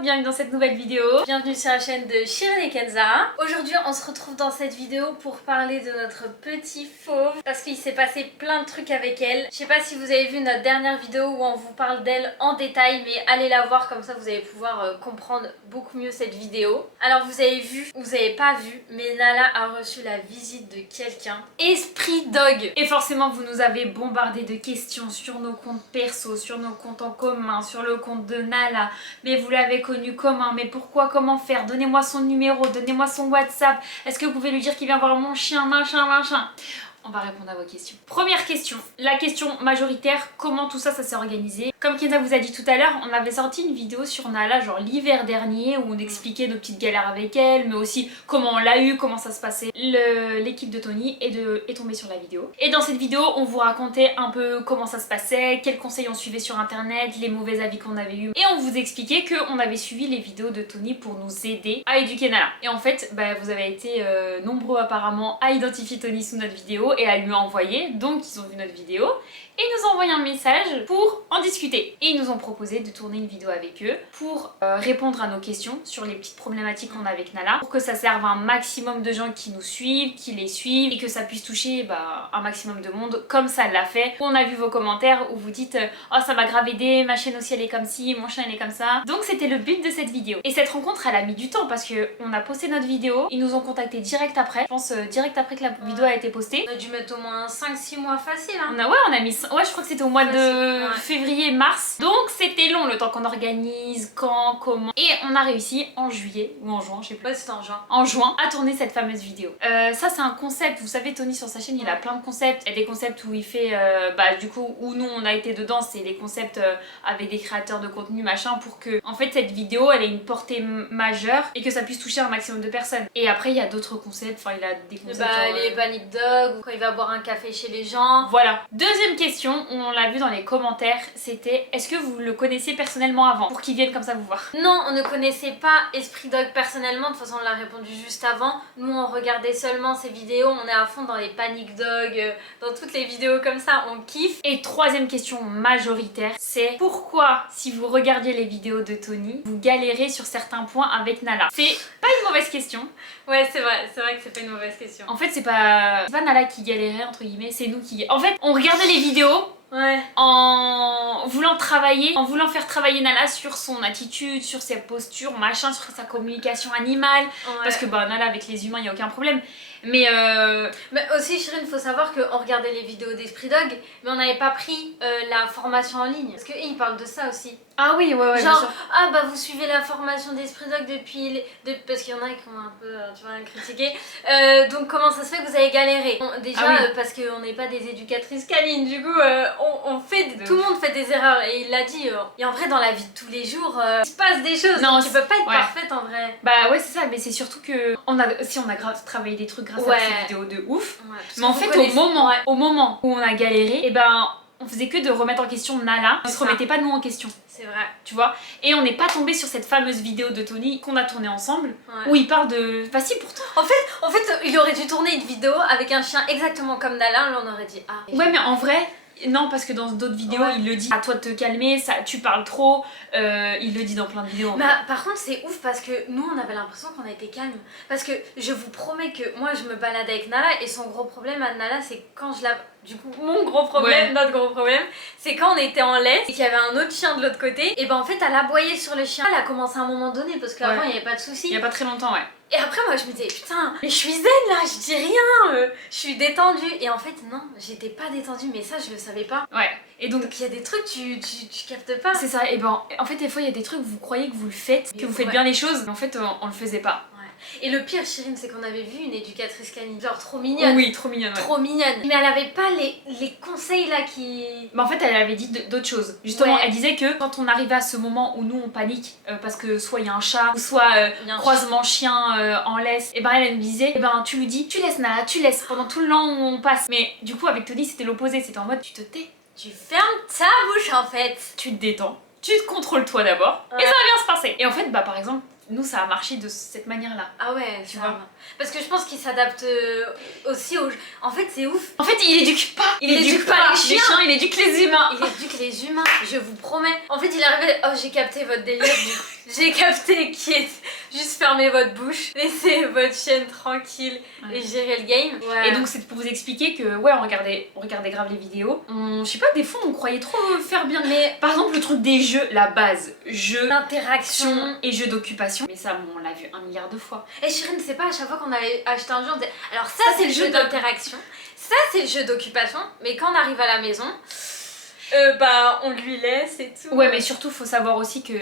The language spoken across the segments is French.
bienvenue dans cette nouvelle vidéo. Bienvenue sur la chaîne de Shirin et Kenza. Aujourd'hui on se retrouve dans cette vidéo pour parler de notre petit fauve parce qu'il s'est passé plein de trucs avec elle. Je sais pas si vous avez vu notre dernière vidéo où on vous parle d'elle en détail, mais allez la voir, comme ça vous allez pouvoir comprendre beaucoup mieux cette vidéo. Alors vous avez vu ou vous avez pas vu, mais Nala a reçu la visite de quelqu'un, Esprit Dog. Et forcément vous nous avez bombardé de questions sur nos comptes perso, sur nos comptes en commun, sur le compte de Nala. Mais vous l'avez connu comment? Mais pourquoi? Comment faire? Donnez-moi son numéro, donnez-moi son WhatsApp. Est-ce que vous pouvez lui dire qu'il vient voir mon chien, machin. On va répondre à vos questions. Première question, la question majoritaire, comment tout ça s'est organisé? Comme Kenza vous a dit tout à l'heure, on avait sorti une vidéo sur Nala genre l'hiver dernier où on expliquait nos petites galères avec elle, mais aussi comment on l'a eu, comment ça se passait. L'équipe de Tony est tombée sur la vidéo. Et dans cette vidéo, on vous racontait un peu comment ça se passait, quels conseils on suivait sur internet, les mauvais avis qu'on avait eu. Et on vous expliquait qu'on avait suivi les vidéos de Tony pour nous aider à éduquer Nala. Et en fait, vous avez été nombreux apparemment à identifier Tony sous notre vidéo et à lui envoyer, donc ils ont vu notre vidéo et nous ont envoyé un message pour en discuter. Et ils nous ont proposé de tourner une vidéo avec eux pour répondre à nos questions sur les petites problématiques qu'on a avec Nala, pour que ça serve à un maximum de gens qui nous suivent, qui les suivent, et que ça puisse toucher un maximum de monde, comme ça l'a fait. On a vu vos commentaires où vous dites oh ça m'a grave aidé, ma chaîne aussi elle est comme ci, mon chien il est comme ça. Donc c'était le but de cette vidéo. Et cette rencontre elle a mis du temps parce que on a posté notre vidéo, ils nous ont contacté direct après, je pense direct après que la vidéo a été postée. On a dû mettre au moins 5-6 mois facile hein. On a mis... Ouais, je crois que c'était au mois de février-mars. Donc c'était long le temps qu'on organise, quand, comment. Et on a réussi en juillet, ou en juin, je sais plus. Ouais, c'était en juin. En juin, à tourner cette fameuse vidéo. Ça c'est un concept, vous savez Tony sur sa chaîne il a plein de concepts. Il y a des concepts où il fait, du coup, où nous on a été dedans, c'est des concepts avec des créateurs de contenu machin pour que, en fait, cette vidéo elle ait une portée majeure et que ça puisse toucher un maximum de personnes. Et après il y a d'autres concepts, enfin il a des concepts genre, les panic dogs, ou quand il va boire un café chez les gens. Voilà. Deuxième question, on l'a vu dans les commentaires, c'était est-ce que vous le connaissiez personnellement avant pour qu'il vienne comme ça vous voir? Non, on ne connaissait pas Esprit Dog personnellement, de toute façon on l'a répondu juste avant. Nous on regardait seulement ses vidéos, on est à fond dans les panic dogs, dans toutes les vidéos comme ça, on kiffe. Et troisième question majoritaire, c'est pourquoi si vous regardiez les vidéos de Tony, vous galérez sur certains points avec Nala? C'est pas une mauvaise question. Ouais c'est vrai que c'est pas une mauvaise question. En fait c'est pas Nala qui galérait entre guillemets, c'est nous qui... En fait on regardait les vidéos en voulant faire travailler Nala sur son attitude, sur ses postures, machin, sur sa communication animale. Parce que Nala avec les humains il n'y a aucun problème. Mais aussi Shirin, faut savoir qu'on regardait les vidéos d'Esprit Dog, mais on n'avait pas pris la formation en ligne. Parce qu'ils parlent de ça aussi. Ah oui, ouais, genre, vous suivez la formation d'Esprit Dog depuis... Parce qu'il y en a qui ont un peu, critiqué. Donc comment ça se fait que vous avez galéré? Parce qu'on n'est pas des éducatrices canines, du coup, tout le monde fait des erreurs. Et il l'a dit, et en vrai, dans la vie de tous les jours, il se passe des choses. Non, tu peux pas être parfaite en vrai. Ouais, c'est ça, mais c'est surtout que on a grave travaillé des trucs grâce à ces vidéos de ouf. Mais en fait, au moment où on a galéré, on faisait que de remettre en question Nala, on se remettait pas nous en question. C'est vrai. Tu vois? Et on n'est pas tombé sur cette fameuse vidéo de Tony qu'on a tournée ensemble, où il parle de... Bah si, pourtant. En fait, il aurait dû tourner une vidéo avec un chien exactement comme Nala, là on aurait dit ah. Ouais, mais en vrai... Non, parce que dans d'autres vidéos, il le dit à toi de te calmer, ça, tu parles trop, il le dit dans plein de vidéos. Par contre, c'est ouf parce que nous, on avait l'impression qu'on était calme. Parce que je vous promets que moi, je me balade avec Nala et son gros problème à Nala, c'est quand je la... Du coup, mon gros problème, notre gros problème, c'est quand on était en laisse et qu'il y avait un autre chien de l'autre côté. Et en fait, elle aboyait sur le chien. Elle a commencé à un moment donné parce qu'avant, il n'y avait pas de soucis. Il y a pas très longtemps, Et après moi je me disais putain mais je suis zen là, je dis rien, je suis détendue. Et en fait non, j'étais pas détendue, mais ça je le savais pas. Et donc il y a des trucs tu captes pas. C'est ça, et en fait des fois il y a des trucs vous croyez que vous le faites, que vous faites bien les choses, mais en fait on le faisait pas. Et le pire Shirin, c'est qu'on avait vu une éducatrice canine, genre trop mignonne. Oui, trop mignonne. Trop mignonne. Mais elle avait pas les conseils là qui... En fait elle avait dit d'autres choses. Justement elle disait que quand on arrivait à ce moment où nous on panique parce que soit il y a un chat, ou soit croisement chien en laisse, et elle nous disait, tu lui dis, tu laisses Nala, tu laisses pendant tout le long où on passe. Mais du coup avec Tony c'était l'opposé, c'était en mode tu te tais. Tu fermes ta bouche en fait. Tu te détends. Tu te contrôles toi d'abord et ça va bien se passer. Et en fait, bah par exemple, nous ça a marché de cette manière-là. Ah ouais, tu ça vois. va. Parce que je pense qu'il s'adapte aussi aux... En fait, c'est ouf. En fait, il éduque pas. Il éduque pas les chiens. il éduque les humains. Il éduque les humains, je vous promets. En fait, il est arrivé, oh j'ai capté votre délire, j'ai capté qui est... Juste fermez votre bouche, laissez votre chienne tranquille et gérez le game. Ouais. Et donc c'est pour vous expliquer que ouais, on regardait grave les vidéos. Je sais pas, des fois on croyait trop faire bien. Mais par exemple le truc des jeux, la base, jeux, l'interaction et jeux d'occupation. Mais ça, on l'a vu 1 milliard de fois. Et Chirine, c'est pas à chaque fois qu'on avait acheté un jeu, on disait alors ça c'est le jeu d'interaction, ça c'est le jeu d'occupation, mais quand on arrive à la maison, bah on lui laisse et tout. Ouais, mais surtout faut savoir aussi que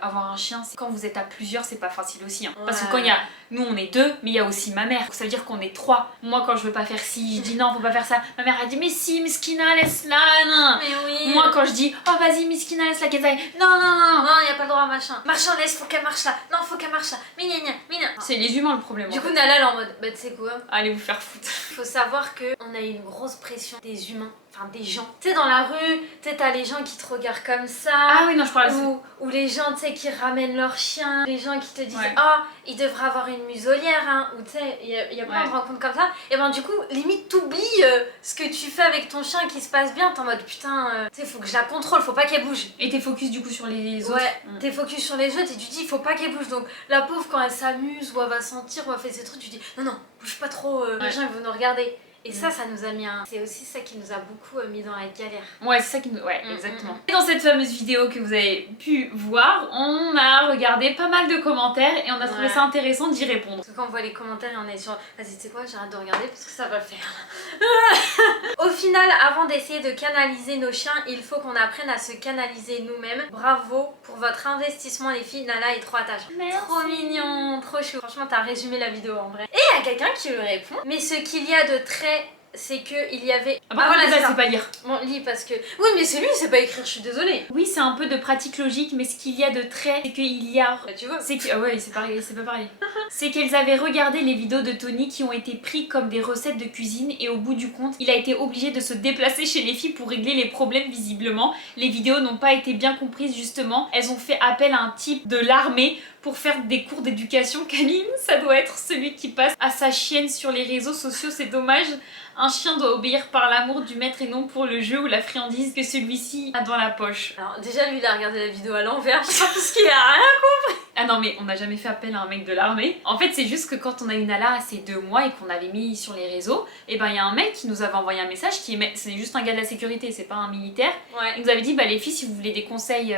avoir un chien, quand vous êtes à plusieurs, c'est pas facile aussi. Hein. Parce que quand il y a, nous on est 2, mais il y a aussi ma mère. Donc ça veut dire qu'on est 3. Moi quand je veux pas faire ci, je dis non, faut pas faire ça. Ma mère elle dit mais si, Miskina, laisse-la. Mais oui. Moi quand je dis oh vas-y, Miskina, laisse-la Kenzaï. Non, non, non. Non, y a pas le droit, machin. Marchand, laisse, faut qu'elle marche là. Non, faut qu'elle marche là. Migna, migna. C'est les humains le problème. Du coup, Nala elle est en mode bah tu sais quoi, allez vous faire foutre. faut savoir que on a eu une grosse pression des humains, enfin des gens. Tu sais, dans la rue, tu sais, t'as les gens qui te regardent comme ça. Ah oui, non, je parle ou les gens, tu sais, qui ramènent leurs chiens. Les gens qui te disent, ouais. ah, il devrait avoir une muselière, hein. Ou tu sais, il y a plein de rencontres comme ça. Et ben, du coup, limite, t'oublies ce que tu fais avec ton chien qui se passe bien. T'es en mode, putain, tu sais, faut que je la contrôle, faut pas qu'elle bouge. Et t'es focus du coup sur les autres. Ouais, t'es focus sur les autres et tu dis, faut pas qu'elle bouge. Donc, la pauvre, quand elle s'amuse ou elle va sentir ou elle fait ses trucs, tu dis, non, non, bouge pas trop, les gens, ils vont nous regarder. Et ça nous a mis un... C'est aussi ça qui nous a beaucoup mis dans la galère. Ouais, c'est ça qui nous... Ouais, exactement. Et dans cette fameuse vidéo que vous avez pu voir, on a regardé pas mal de commentaires et on a trouvé ça intéressant d'y répondre. Parce que quand on voit les commentaires et on est sur... Vas-y, tu sais quoi, j'arrête de regarder parce que ça va le faire. Au final, avant d'essayer de canaliser nos chiens, il faut qu'on apprenne à se canaliser nous-mêmes. Bravo pour votre investissement les filles, Nala est trop attachante. Merci. Trop mignon, trop chou. Franchement, t'as résumé la vidéo en vrai. Et il y a quelqu'un qui lui répond. Mais ce qu'il y a de très... c'est qu'il y avait... Ah voilà, c'est pas lire. Bon, lis parce que... Oui, mais c'est lui, il sait pas écrire, je suis désolée. Oui, c'est un peu de pratique logique, mais ce qu'il y a de très... c'est qu'il y a... Bah, tu vois. C'est que... Ah ouais, c'est pas pareil. C'est qu'elles avaient regardé les vidéos de Tony qui ont été pris comme des recettes de cuisine et au bout du compte, il a été obligé de se déplacer chez les filles pour régler les problèmes visiblement. Les vidéos n'ont pas été bien comprises justement. Elles ont fait appel à un type de l'armée pour faire des cours d'éducation canine. Ça doit être celui qui passe à sa chienne sur les réseaux sociaux, c'est dommage. Un chien doit obéir par l'amour du maître et non pour le jeu ou la friandise que celui-ci a dans la poche. Alors déjà lui il a regardé la vidéo à l'envers, je pense qu'il a rien compris. Ah non mais on n'a jamais fait appel à un mec de l'armée. En fait c'est juste que quand on a eu Nala à ses 2 mois et qu'on avait mis sur les réseaux, et ben il y a un mec qui nous avait envoyé un message c'est juste un gars de la sécurité, c'est pas un militaire. Ouais. Il nous avait dit bah les filles si vous voulez des conseils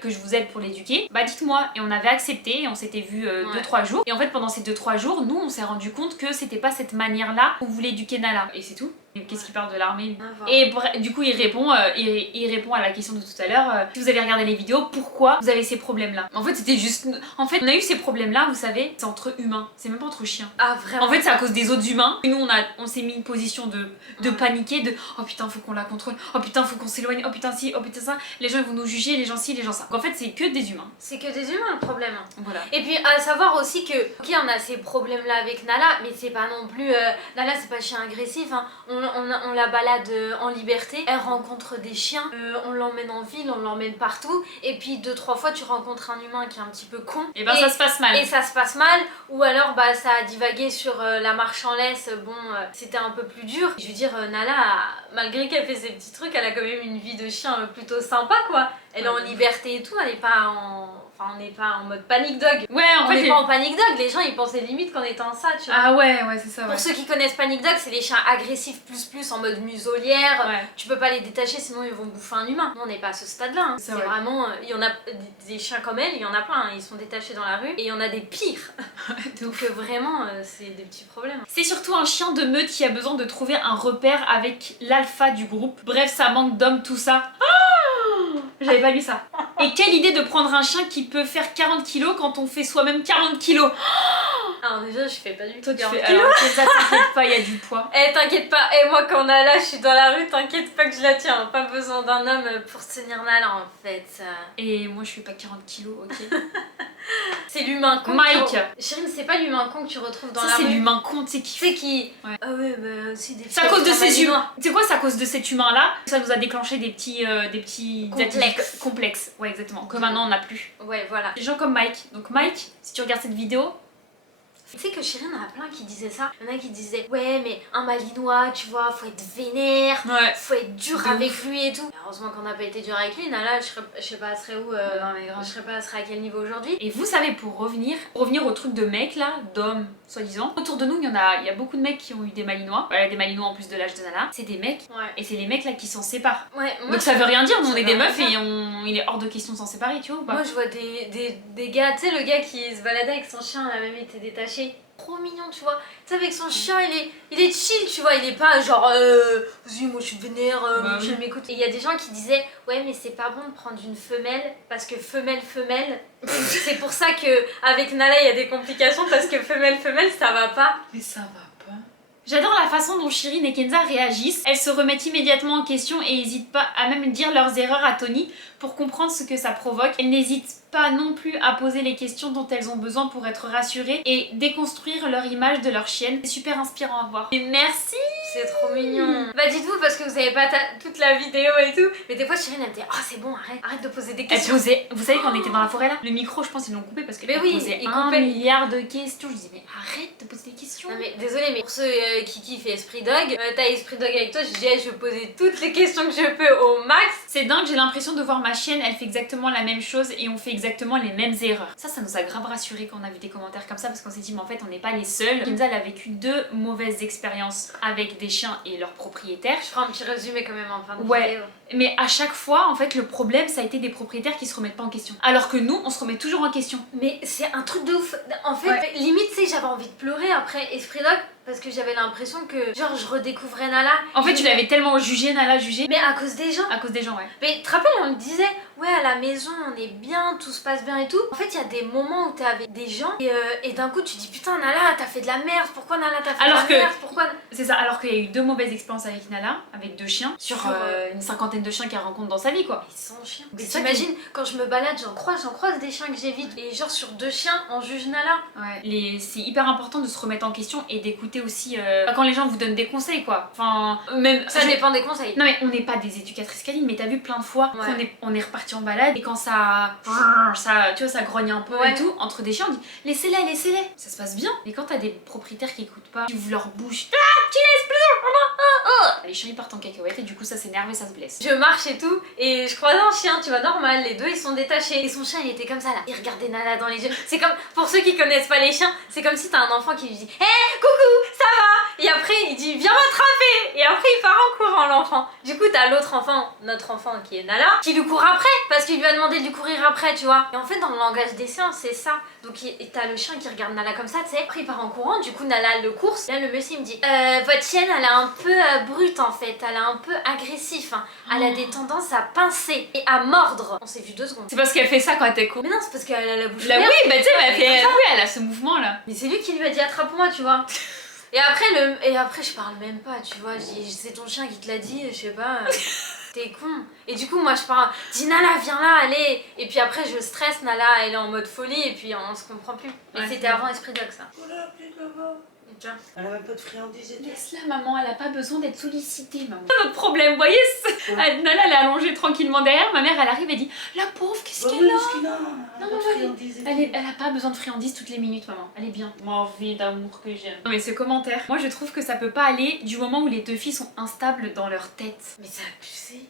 que je vous aide pour l'éduquer, bah dites-moi. Et on avait accepté et on s'était vu 2-3 jours. Et en fait pendant ces 2-3 jours, nous on s'est rendu compte que c'était pas cette manière là qu'on voulait éduquer Nala. Et c'est tout. Qu'est-ce qu'il parle de l'armée? Et du coup il répond à la question de tout à l'heure, si vous avez regardé les vidéos, pourquoi vous avez ces problèmes là? En fait c'était juste... En fait on a eu ces problèmes là, vous savez, c'est entre humains, c'est même pas entre chiens. Ah vraiment? En fait c'est à cause des autres humains. Et nous on s'est mis une position de paniquer, de oh putain faut qu'on la contrôle, oh putain faut qu'on s'éloigne, oh putain si, oh putain ça, les gens ils vont nous juger, les gens ci, les gens ça. Donc en fait c'est que des humains. C'est que des humains le problème. Voilà. Et puis à savoir aussi que, ok on a ces problèmes là avec Nala, mais c'est pas non plus... Nala c'est pas un chien agressif, hein. On la balade en liberté, elle rencontre des chiens, on l'emmène en ville, on l'emmène partout, et puis 2-3 fois tu rencontres un humain qui est un petit peu con. Et ben ça se passe mal. Et ça se passe mal, ou alors bah ça a divagué sur la marche en laisse, bon c'était un peu plus dur. Je veux dire Nala, malgré qu'elle fait ses petits trucs, elle a quand même une vie de chien plutôt sympa quoi. Elle est en liberté et tout, elle est pas en... Enfin, on n'est pas en mode panic dog. Ouais, en fait, on n'est pas en panic dog, les gens ils pensaient limite qu'on était en ça, tu vois. Ah ouais, c'est ça. Pour ceux qui connaissent panic dog, c'est les chiens agressifs plus en mode muselière. Ouais. Tu peux pas les détacher sinon ils vont bouffer un humain. Nous on n'est pas à ce stade-là. Hein. C'est vraiment. Il y en a des chiens comme elle, il y en a plein, hein. Ils sont détachés dans la rue et il y en a des pires. Donc vraiment, c'est des petits problèmes. C'est surtout un chien de meute qui a besoin de trouver un repère avec l'alpha du groupe. Bref, ça manque d'hommes, tout ça. J'avais pas lu ça. Et quelle idée de prendre un chien qui peut faire 40 kilos quand on fait soi-même 40 kilos. Alors déjà je fais pas du tout Toi, 40 tu fais... kilos. Alors, ça t'inquiète pas, il y a du poids. Eh t'inquiète pas, et moi quand Nala je suis dans la rue, t'inquiète pas que je la tiens. Pas besoin d'un homme pour tenir Nala en fait. Et moi je fais pas 40 kilos, ok. C'est l'humain con. Mike. Chérine, c'est pas l'humain con que tu retrouves dans Ça, la rue. c'est l'humain con, tu sais qui. C'est qui Ouais. Ah ouais, bah aussi des C'est à cause de ces humains. humains. Tu sais quoi, c'est à cause de cet humain-là, ça nous a déclenché des petits Complexes. complexes. Ouais, exactement. Que maintenant on n'a plus. Ouais, voilà. Des gens comme Mike. Donc Mike, si tu regardes cette vidéo, Tu sais que Chérine, il y en a plein qui disaient ça. Il y en a qui disaient ouais, mais un Malinois, tu vois, faut être vénère, ouais. faut être dur De avec lui et tout. Heureusement qu'on n'a pas été dur avec lui. Nala, je sais pas, elle serait où Non, mais grave. Je serais pas, elle serait à quel niveau aujourd'hui. Et vous savez, pour revenir au truc de mecs là, d'hommes soi-disant, autour de nous, il y a beaucoup de mecs qui ont eu des Malinois. Voilà, des Malinois en plus de l'âge de Nala. C'est des mecs, Ouais. et c'est les mecs là qui s'en séparent. Ouais, moi, Donc ça veut rien dire, nous on ça est veut des rien meufs dire. et il est hors de question de s'en séparer, tu vois ou pas? Moi, je vois des gars, tu sais, le gars qui se baladait avec son chien, la même était détaché. Trop mignon, tu vois. Tu sais, avec son chien, il est chill, tu vois. Il est pas genre, vas-y, moi je suis vénère, Bah mon oui. chien m'écoute. Et il y a des gens qui disaient, ouais, mais c'est pas bon de prendre une femelle parce que femelle, c'est pour ça que avec Nala, il y a des complications parce que femelle, ça va pas. Mais ça va pas. J'adore la façon dont Shirin et Kenza réagissent. Elles se remettent immédiatement en question et n'hésitent pas à même dire leurs erreurs à Tony pour comprendre ce que ça provoque. Elles n'hésitent pas non plus à poser les questions dont elles ont besoin pour être rassurées et déconstruire leur image de leur chienne. C'est super inspirant à voir. Et merci. C'est trop mignon. Bah dites-vous parce que vous avez pas toute la vidéo et tout. Mais des fois Chérine elle me dit oh c'est bon arrête de poser des Elle questions. posait... Vous savez quand on était dans la forêt là, le micro je pense ils l'ont coupé parce qu'elle Mais oui, posait ils un coupaient. milliard de questions. Je disais mais arrête de poser des questions. Non mais désolé mais pour ceux qui kiffent Esprit Dog, t'as Esprit Dog avec toi, je dis hey, je vais poser toutes les questions que je peux au max. C'est dingue, j'ai l'impression de voir ma chienne, elle fait exactement la même chose et on fait exactement les mêmes erreurs. Ça nous a grave rassuré quand on a vu des commentaires comme ça parce qu'on s'est dit mais en fait on n'est pas les seuls. Kenza elle a vécu 2 mauvaises expériences avec des chiens et leurs propriétaires. Je ferai un petit résumé quand même en fin de Ouais. vidéo. Mais à chaque fois en fait le problème ça a été des propriétaires qui se remettent pas en question. Alors que nous on se remet toujours en question. Mais c'est un truc de ouf. En fait, limite, tu sais, j'avais envie de pleurer après Esprit Dog parce que j'avais l'impression que, genre, je redécouvrais Nala. En fait tu l'avais tellement jugé, Nala jugé. Mais à cause des gens. À cause des gens ouais. Mais tu te rappelles, on me disait, ouais, à la maison, on est bien, tout se passe bien et tout. En fait, il y a des moments où t'es avec des gens et d'un coup, tu dis, putain, Nala, t'as fait de la merde. Pourquoi Nala, t'as fait Alors de que- la merde Pourquoi C'est ça, alors qu'il y a eu 2 mauvaises expériences avec Nala, avec 2 chiens, sur une cinquantaine de chiens qu'elle rencontre dans sa vie quoi. Ils sont chiens. Mais Mais ça t'imagines, quand je me balade, j'en croise des chiens que j'évite. Et genre, sur 2 chiens, on juge Nala. Ouais. C'est hyper important de se remettre en question et d'écouter aussi quand les gens vous donnent des conseils quoi. Enfin, même. Ça dépend des conseils. Non mais on n'est pas des éducatrices canines, mais t'as vu plein de fois Ouais. qu'on est reparti en balade et quand ça, tu vois, ça grogne un peu Ouais. et tout, entre des chiens, on dit laissez-les. Ça se passe bien. Mais quand t'as des propriétaires qui écoutent pas, qui ouvrent leur bouche, les chiens ils partent en cacahuète et du coup ça s'énerve et ça se blesse. Je marche et tout, et je croise un chien, tu vois, normal, les deux ils sont détachés. Et son chien il était comme ça là, il regardait Nala dans les yeux. C'est comme, pour ceux qui connaissent pas les chiens, c'est comme si t'as un enfant qui lui dit hé, coucou, ça va. Et après il dit viens m'attraper. Et après il part en courant l'enfant. Du coup t'as l'autre enfant, notre enfant qui est Nala, qui lui court après, parce qu'il lui a demandé de lui courir après, tu vois. Et en fait dans le langage des signes c'est ça. Donc t'as le chien qui regarde Nala comme ça, tu sais. Après il part en courant, du coup Nala le course. Là le monsieur il me dit votre chienne elle est un peu brute en fait, elle est un peu agressive, hein. Elle a des tendances à pincer et à mordre. On s'est vu 2 secondes. C'est parce qu'elle fait ça quand elle t'écoute. Mais non, c'est parce qu'elle a la bouche Là, ouverte. oui, bah tu sais, Elle est comme ça. oui, elle a ce mouvement là. Mais c'est lui qui lui a dit attrape-moi, tu vois. Et après je parle même pas, tu vois. Je dis c'est ton chien qui te l'a dit, je sais pas. T'es con. Et du coup moi je parle, dis Nala viens là, allez. Et puis après je stresse, Nala elle est en mode folie et puis on se comprend plus. Mais Ouais, c'était c'est avant Esprit Dog ça. Voilà, plus de maman. Tu vois. Elle a même pas de friandises et tout. Laisse-la maman, elle a pas besoin d'être sollicitée maman. C'est notre problème, vous voyez. Nala elle est allongée tranquillement derrière, ma mère elle arrive et dit la pauvre qu'est-ce Bah qu'elle oui, a. parce qu'il a Non, pas de non, friandises et tout. Elle a pas besoin de friandises toutes les minutes, maman. Elle est bien. Mon vie d'amour que j'aime. Non, mais ce commentaire, moi je trouve que ça peut pas aller du moment où les 2 filles sont instables dans leur tête. Mais ça tu sais.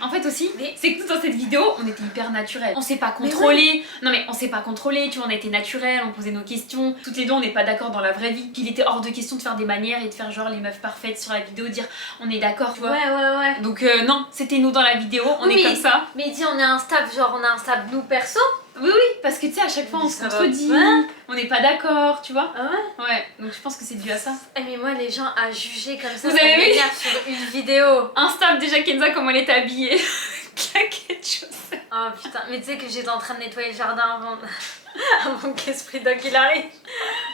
En fait aussi, Mais- c'est que nous dans cette vidéo, on était hyper naturels. On s'est pas contrôlé. Non mais on s'est pas contrôlé, tu vois, on a été naturels, on posait nos questions. Toutes les deux, on n'est pas d'accord dans la vraie vie. Qu'il était hors de question de faire des manières et de faire genre les meufs parfaites sur la vidéo, dire on est d'accord, tu vois. Ouais. Donc non, c'était nous dans la vidéo, on Oui, est comme ça. Mais dis on est instable, genre on est instable nous perso. Oui, parce que tu sais, à chaque fois on se Ça va contredit, pas. on n'est pas d'accord, tu vois. Ah ouais. Ouais, donc je pense que c'est dû à ça. Eh mais moi les gens à juger comme ça, Vous ça avez vu m'énerve sur une vidéo. Instable déjà Kenza, comment elle était habillée. Claquette chaussettes. Oh putain, mais tu sais que j'étais en train de nettoyer le jardin avant, avant qu'Esprit Dog il arrive.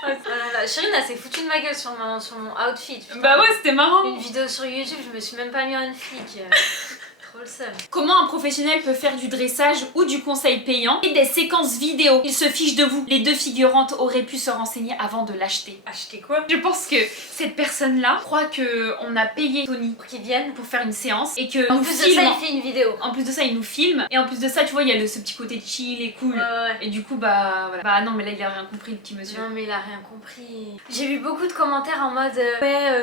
Oh là là. Chérine elle s'est foutue de ma gueule sur mon outfit. Putain. Bah ouais, c'était marrant. Une vidéo sur YouTube, je me suis même pas mis en flic. trop le seum. Comment un professionnel peut faire du dressage ou du conseil payant et des séquences vidéo? Il se fiche de vous. Les deux figurantes auraient pu se renseigner avant de l'acheter. Acheter quoi? Je pense que cette personne-là croit qu'on a payé Tony Pour qu'ils viennent. pour faire une séance et que En nous plus de filme. ça, il fait une vidéo. En plus de ça, il nous filme et en plus de ça, tu vois, il y a ce petit côté chill et cool. Ouais. Et du coup, bah voilà. Bah non, mais là, il a rien compris, le petit monsieur. Non mais il a rien compris. J'ai vu beaucoup de commentaires en mode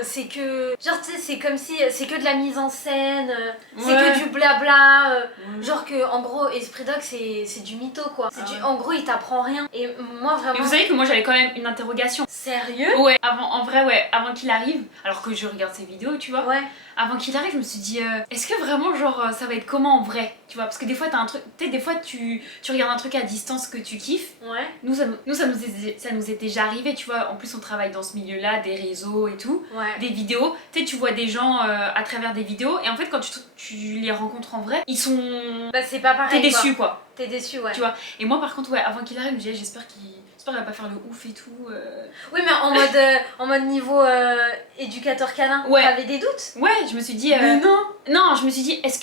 c'est que genre tu sais c'est comme si c'est que de la mise en scène, c'est Ouais. que du blabla, genre que en gros Esprit Dog c'est du mytho quoi. C'est Ah ouais. en gros il t'apprend rien et moi Mais vraiment vous savez que moi, j'avais quand même une interrogation. sérieux. Ouais, en vrai, ouais, avant qu'il arrive, alors que je regarde ses vidéos, tu vois. Ouais. Avant qu'il arrive, je me suis dit, est-ce que vraiment, genre, ça va être comment en vrai? Tu vois, parce que des fois, t'as un truc, tu sais, des fois, tu regardes un truc à distance que tu kiffes. Ouais. Ça nous est déjà arrivé, tu vois. En plus, on travaille dans ce milieu-là, des réseaux et tout, Ouais. des vidéos. Tu sais, tu vois des gens à travers des vidéos, et en fait, quand tu les rencontres en vrai, ils sont. Bah c'est pas pareil. T'es quoi. déçu, quoi. T'es déçu ouais. Tu vois. Et moi, par contre, ouais, avant qu'il arrive, je me disais, j'espère qu'il va pas faire le ouf et tout. Oui mais en mode niveau éducateur canin. Ouais. T'avais des doutes? Ouais, je me suis dit. Mais non. Non, je me suis dit, est-ce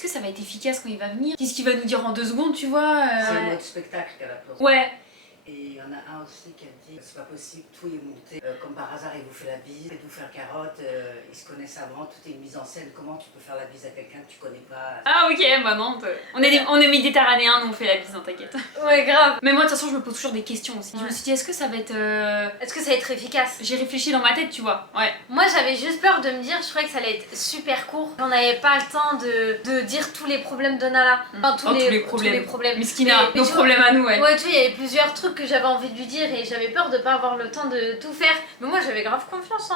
que ça va être efficace quand il va venir? Qu'est-ce qu'il va nous dire en 2 secondes, tu vois C'est Ouais. le mode spectacle qu'elle a posé. Ouais, Et il y en a un aussi qui a dit c'est pas possible, tout est monté. Comme par hasard, il vous fait la bise, il vous fait la carotte, ils se connaissent avant, tout est une mise en scène. Comment tu peux faire la bise à quelqu'un que tu connais pas? ah ok, bah non, on est méditerranéens, nous on fait la bise, hein, t'inquiète. Ouais grave. Mais moi de toute façon je me pose toujours des questions aussi. Je me Ouais. suis dit est-ce que ça va être... Est-ce que ça va être efficace? J'ai réfléchi dans ma tête, tu vois, ouais. Moi j'avais juste peur de me dire, je croyais que ça allait être super court. On n'avait pas le temps de dire tous les problèmes de Nala. Enfin tous, Oh, les, tous les problèmes. Mais Miskina, nos tu vois- problèmes à nous, ouais. Ouais tu vois, il y avait plusieurs trucs que j'avais envie de lui dire et j'avais peur de pas avoir le temps de tout faire. Mais moi j'avais grave confiance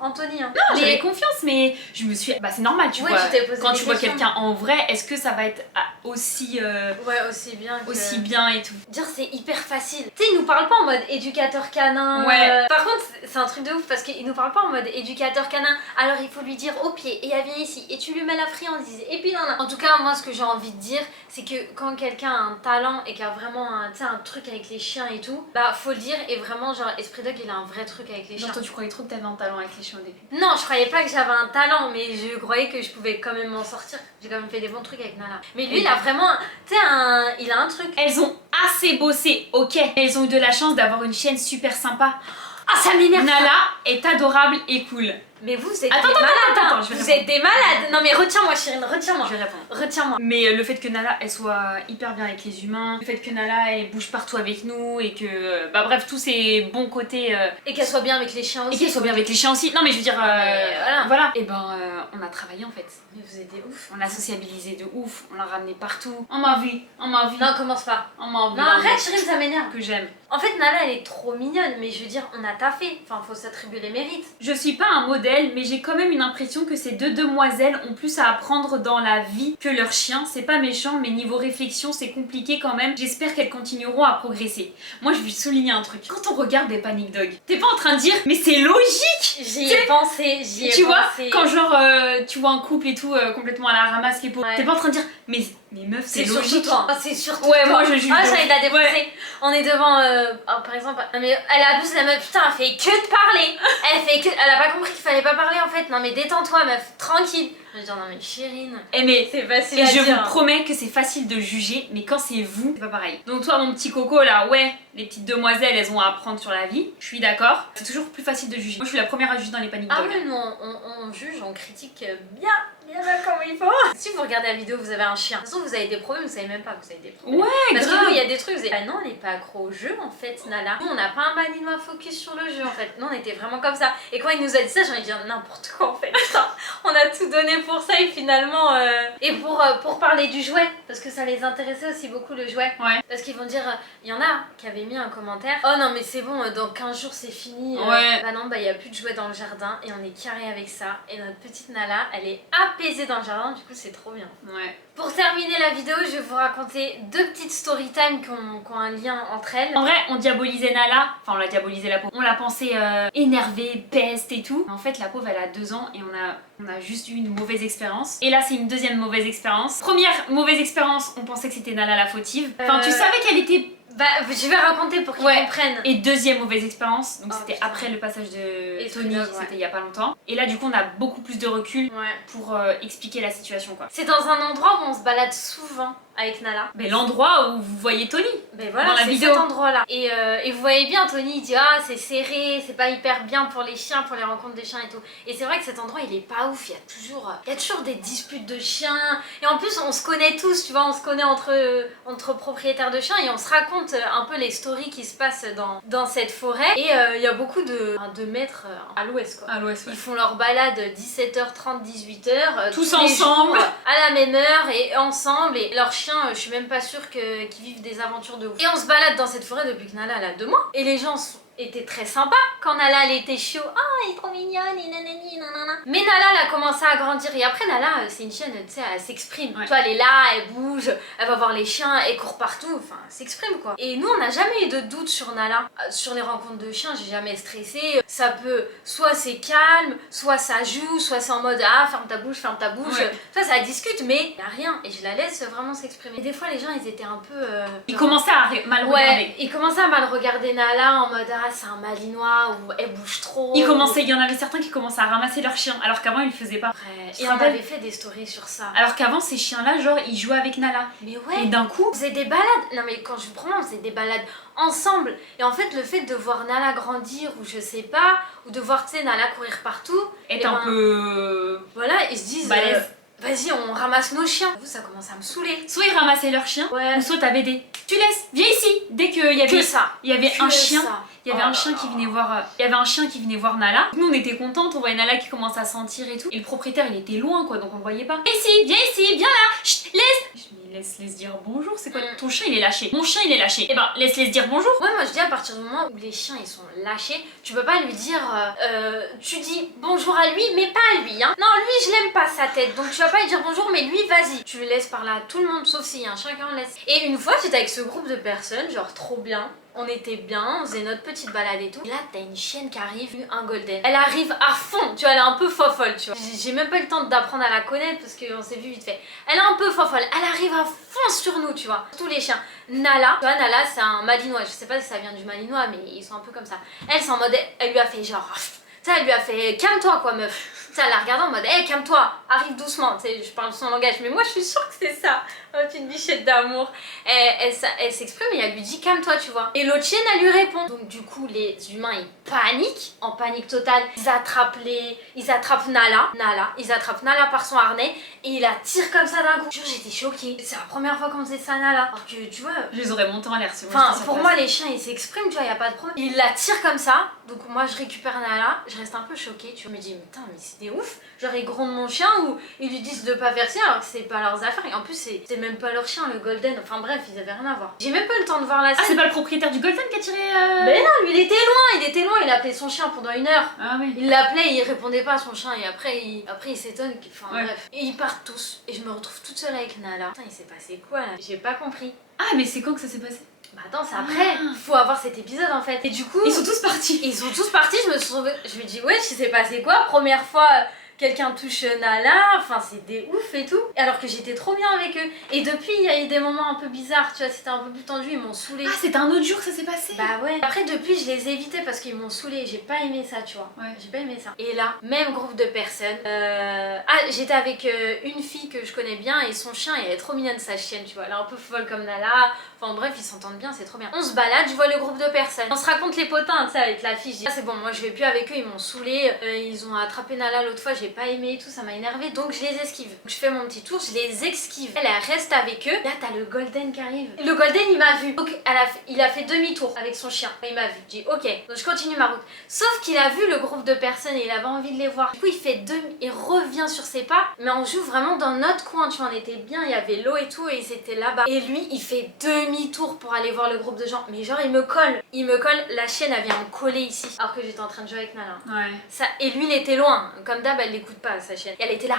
en Tony. Hein. Non, Mais- j'avais confiance, mais je me suis... Bah c'est normal, tu Ouais, vois. tu t'es posé Quand des tu vois questions. quelqu'un en vrai, est-ce que ça va être aussi, Ouais aussi bien que... aussi bien et tout? Dire c'est hyper facile. Tu sais, il nous parle pas en mode éducateur canin. Ouais. Par contre, c'est un truc de ouf parce qu'il nous parle pas en mode éducateur canin. Alors il faut lui dire au pied et elle vient ici et tu lui mets la friandise et puis non. En tout cas, moi ce que j'ai envie de dire, c'est que quand quelqu'un a un talent et qu'il a vraiment tu sais, un truc avec les chiens et tout, bah faut le dire et vraiment genre Esprit Dog il a un vrai truc avec les chiens. Genre toi tu croyais trop que t'avais un talent avec les chiens au début. Non, je croyais pas que j'avais un talent, mais je croyais que je pouvais quand même m'en sortir. J'ai quand même fait des bons trucs avec Nala. Mais lui, il a vraiment, tu sais, il a un truc. Elles ont assez bossé, ok. Elles ont eu de la chance d'avoir une chienne super sympa. Ah, ça m'énerve. Nala est adorable et cool. Mais vous êtes Attends, des malades. attends, hein. je vais Vous répondre. êtes des malades. Non, mais retiens-moi, Chirine, retiens-moi. Je vais répondre. Retiens-moi. Mais le fait que Nala elle soit hyper bien avec les humains, le fait que Nala elle bouge partout avec nous et que bah bref tous ces bons côtés Et qu'elle soit bien avec les chiens et aussi. qu'elle soit bien avec les chiens aussi. Non mais je veux dire mais voilà. Et ben on a travaillé en fait. Mais vous êtes des ouf. On l'a sociabilisé de ouf, on l'a ramené partout. On m'a vu. Non, commence pas. On m'a vu. Non, arrête, Chirine, ça m'énerve. Que j'aime. En fait, Nala, elle est trop mignonne, mais je veux dire, on a taffé. Enfin, faut s'attribuer les mérites. Je suis pas un modèle, mais j'ai quand même une impression que ces deux demoiselles ont plus à apprendre dans la vie que leurs chiens. C'est pas méchant, mais niveau réflexion, c'est compliqué quand même. J'espère qu'elles continueront à progresser. Moi, je vais souligner un truc. Quand on regarde des Panic Dog, t'es pas en train de dire, mais c'est logique! J'y ai pensé, j'y ai pensé. Tu vois, quand genre tu vois un couple et tout complètement à la ramasse les pauvres, Ouais. t'es pas en train de dire, mais meuf, c'est C'est logique. surtout toi. Ah, c'est surtout Ouais, toi. moi, je juge Ah, de j'ai envie de la ouf. défoncer. Ouais. On est devant, par exemple, non, mais elle abuse la meuf, putain, elle fait que de parler. Elle a pas compris qu'il fallait pas parler en fait. Non mais détends-toi meuf, tranquille. Je vais dire non mais Chirine. Mais C'est facile et à je dire. vous promets que c'est facile de juger, mais quand c'est vous, c'est pas pareil. Donc toi, mon petit coco là, ouais, les petites demoiselles, elles ont à apprendre sur la vie. Je suis d'accord. C'est toujours plus facile de juger. Moi, je suis la première à juger dans les Panic Ah Dog. oui, nous on juge, on critique bien comme il faut. Si vous regardez la vidéo, vous avez un chien. De toute façon, vous avez des problèmes, vous savez même pas que vous avez des problèmes. Ouais, Parce que grave. nous, il y a des trucs, vous avez... Ah non, on n'est pas accro au jeu en fait, Nala. Nous, on n'a pas un Malinois focus sur le jeu en fait. Nous, on était vraiment comme ça. Et quand il nous a dit ça, j'ai envie de dire n'importe quoi en fait. Putain, on a tout donné pour ça et finalement. Et pour parler du jouet, parce que ça les intéressait aussi beaucoup le jouet. Ouais. Parce qu'ils vont dire, il y en a qui avaient mis un commentaire. Oh non, mais c'est bon, dans 15 jours c'est fini. Ouais. Bah non, bah il n'y a plus de jouets dans le jardin et on est carré avec ça. Et notre petite Nala, elle est apaisée dans le jardin, du coup c'est trop bien. Ouais. Pour terminer la vidéo, je vais vous raconter deux petites story time qui ont un lien entre elles. En vrai, on diabolisait Nala, enfin on l'a diabolisé la pauvre. On l'a pensée énervée, peste et tout. En fait, la pauvre, elle a 2 ans et on a juste eu une mauvaise expérience. Et là, c'est une deuxième mauvaise expérience. Première mauvaise expérience, on pensait que c'était Nala la fautive. Enfin, tu savais qu'elle était Bah, je vais raconter pour qu'ils comprennent. Et deuxième mauvaise expérience, donc c'était putain. après le passage de Et Tony, Tony, c'était il y a pas longtemps. Et là, du coup, on a beaucoup plus de recul Ouais. pour expliquer la situation, quoi. C'est dans un endroit où on se balade souvent avec Nala. Mais l'endroit où vous voyez Tony, Ben voilà, dans la c'est vidéo. cet endroit-là. Et vous voyez bien, Tony il dit ah c'est serré, c'est pas hyper bien pour les chiens, pour les rencontres des chiens et tout. Et c'est vrai que cet endroit il est pas ouf, il y a toujours des disputes de chiens. Et en plus on se connaît tous, tu vois, on se connaît entre propriétaires de chiens et on se raconte un peu les stories qui se passent dans cette forêt. Et il y a beaucoup de maîtres à l'ouest quoi. à l'ouest, Ils font leur balade 17h30, 18h, tous ensemble, à la même heure et ensemble. Et leurs chiens, je suis même pas sûre qu'ils vivent des aventures de ouf. Et on se balade dans cette forêt depuis que Nala elle a 2 mois. Et les gens étaient très sympas quand Nala elle était chiot. Ah, elle est trop mignonne, et nanani, nanana. Mais Nala elle a commencé à grandir. Et après Nala, c'est une chienne, tu sais, elle s'exprime. Ouais. Tu vois, elle est là, elle bouge, elle va voir les chiens, elle court partout. Enfin, elle s'exprime quoi. Et nous, on n'a jamais eu de doute sur Nala. Sur les rencontres de chiens, j'ai jamais stressé. Ça peut, soit c'est calme, soit ça joue, soit c'est en mode ah, ferme ta bouche, ferme ta bouche. Ouais. Ça discute, mais y a rien. Et je la laisse vraiment s'exprimer. Et des fois, les gens, ils étaient un peu. ils genre- commençaient à mal regarder. Ouais, ils commençaient à mal regarder Nala en mode ah, c'est un malinois ou elle bouge trop. Il y en avait certains qui commençaient à ramasser leurs chiens, alors qu'avant ils le faisaient pas. Ouais. Tu Et te on rappelles avait fait des stories sur ça. Alors qu'avant, ces chiens-là, genre, ils jouaient avec Nala. Mais Et ouais, d'un coup, on faisait des balades. Non, mais quand je vous promets, on faisait des balades ensemble. Et en fait, le fait de voir Nala grandir ou je sais pas, ou de voir, tu sais, Nala courir partout, est et un ben, peu voilà, ils se disent balèze. vas-y, on ramasse nos chiens. Vous, ça commence à me saouler. Soit ils ramassaient leurs chiens, Ouais. ou soit t'avais des. Tu laisses, viens ici. Dès qu'il y Que avait, ça. il y avait un Que chien. ça. Il y avait Oh un là chien là. qui venait voir, il y avait un chien qui venait voir Nala. Nous on était contentes, on voyait Nala qui commence à sentir et tout. Et le propriétaire il était loin quoi, donc on le voyait pas. Viens ici, viens là, chut, laisse. Je me laisse dire bonjour, c'est quoi ton chien il est lâché. Mon chien il est lâché. Eh ben laisse dire bonjour. Ouais, moi je dis à partir du moment où les chiens ils sont lâchés, tu peux pas lui dire tu dis bonjour à lui mais pas à lui hein. Non, lui je l'aime pas sa tête donc tu vas pas lui dire bonjour mais lui vas-y. Tu le laisses par là tout le monde sauf s'il y a un chien qui en laisse. Et une fois j'étais avec ce groupe de personnes, genre trop bien. On était bien, on faisait notre petite balade et tout. Et là, t'as une chienne qui arrive, un golden. Elle arrive à fond, tu vois, elle est un peu fofolle, tu vois. J'ai même pas eu le temps d'apprendre à la connaître parce qu'on s'est vu vite fait. Elle est un peu fofolle, elle arrive à fond sur nous, tu vois. Tous les chiens. Nala, tu vois, Nala, c'est un malinois. Je sais pas si ça vient du malinois, mais ils sont un peu comme ça. Elle, c'est en mode, elle lui a fait genre, tu sais, elle lui a fait, calme-toi quoi, meuf. Tu sais, elle la regarde en mode, hé, calme-toi, arrive doucement. Tu sais, je parle son langage, mais moi, je suis sûre que c'est ça. Oh, petite bichette d'amour. Elle s'exprime et elle lui dit calme-toi, tu vois. Et l'autre chienne, elle lui répond. Donc, du coup, les humains, ils paniquent, en panique totale. Ils attrapent Nala. Ils attrapent Nala par son harnais et ils la tirent comme ça d'un coup. Jure, j'étais choquée. C'est la première fois qu'on faisait ça à Nala. Alors que, tu vois. Je les aurais montés en l'air si moi Enfin, j'étais sur pour place. moi, les chiens, ils s'expriment, tu vois, y a pas de problème. Ils la tirent comme ça. Donc, moi, je récupère Nala. Je reste un peu choquée, tu vois. Je me dis, putain, mais c'était ouf. Genre, ils grondent mon chien ou ils lui disent de pas faire ça alors que c'est pas leurs affaires. Et en plus, c'est même pas leur chien, le golden. Enfin, bref, ils avaient rien à voir. J'ai même pas eu le temps de voir la Ah, scène. c'est pas le propriétaire du golden qui a tiré. Mais non, lui, il était loin. Il appelait son chien pendant 1 heure. Ah oui. Il l'appelait et il répondait pas à son chien. Et après, il s'étonne. Enfin, Ouais. bref. Et ils partent tous. Et je me retrouve toute seule avec Nala. Putain, il s'est passé quoi là? J'ai pas compris. Ah, mais c'est quand que ça s'est passé? Bah attends, c'est après. Ah. Faut avoir cet épisode en fait. Et du coup, Ils sont tous partis. ils sont tous partis. Je me dis, ouais, il s'est passé quoi? Première fois. Quelqu'un touche Nala, enfin c'est des ouf et tout. Alors que j'étais trop bien avec eux. Et depuis, il y a eu des moments un peu bizarres, tu vois, c'était un peu plus tendu, ils m'ont saoulé. Ah, c'était un autre jour que ça s'est passé. Bah ouais. Après, depuis, je les ai évités parce qu'ils m'ont saoulé. J'ai pas aimé ça, tu vois. Ouais. J'ai pas aimé ça. Et là, même groupe de personnes. Ah, j'étais avec une fille que je connais bien et son chien, il est trop mignonne, sa chienne, tu vois. Elle est un peu folle comme Nala. Enfin bref, ils s'entendent bien, c'est trop bien. On se balade, je vois le groupe de personnes. On se raconte les potins, tu sais, avec la fille. Je dis, ah, c'est bon, moi je vais plus avec eux, ils m'ont saoulé. Ils ont attrapé Nala l'autre fois, j'ai pas aimé et tout, ça m'a énervé. Donc je les esquive. Donc, je fais mon petit tour, je les esquive. Elle reste avec eux. Là, t'as le golden qui arrive. Le golden, il m'a vu. Donc il a fait demi-tour avec son chien. Il m'a vu. Je dis, ok. Donc je continue ma route. Sauf qu'il a vu le groupe de personnes et il avait envie de les voir. Du coup, il revient sur ses pas. Mais on joue vraiment dans notre coin, tu vois, on était bien. Il y avait l'eau et tout et ils étaient là-bas. Et lui, il fait demi-tour pour aller voir le groupe de gens. Mais genre, il me colle. La chienne, elle vient me coller ici. Alors que j'étais en train de jouer avec Nala. Ouais. Ça, et lui, il était loin. Comme d'hab, elle l'écoute pas, sa chienne. Et elle était là.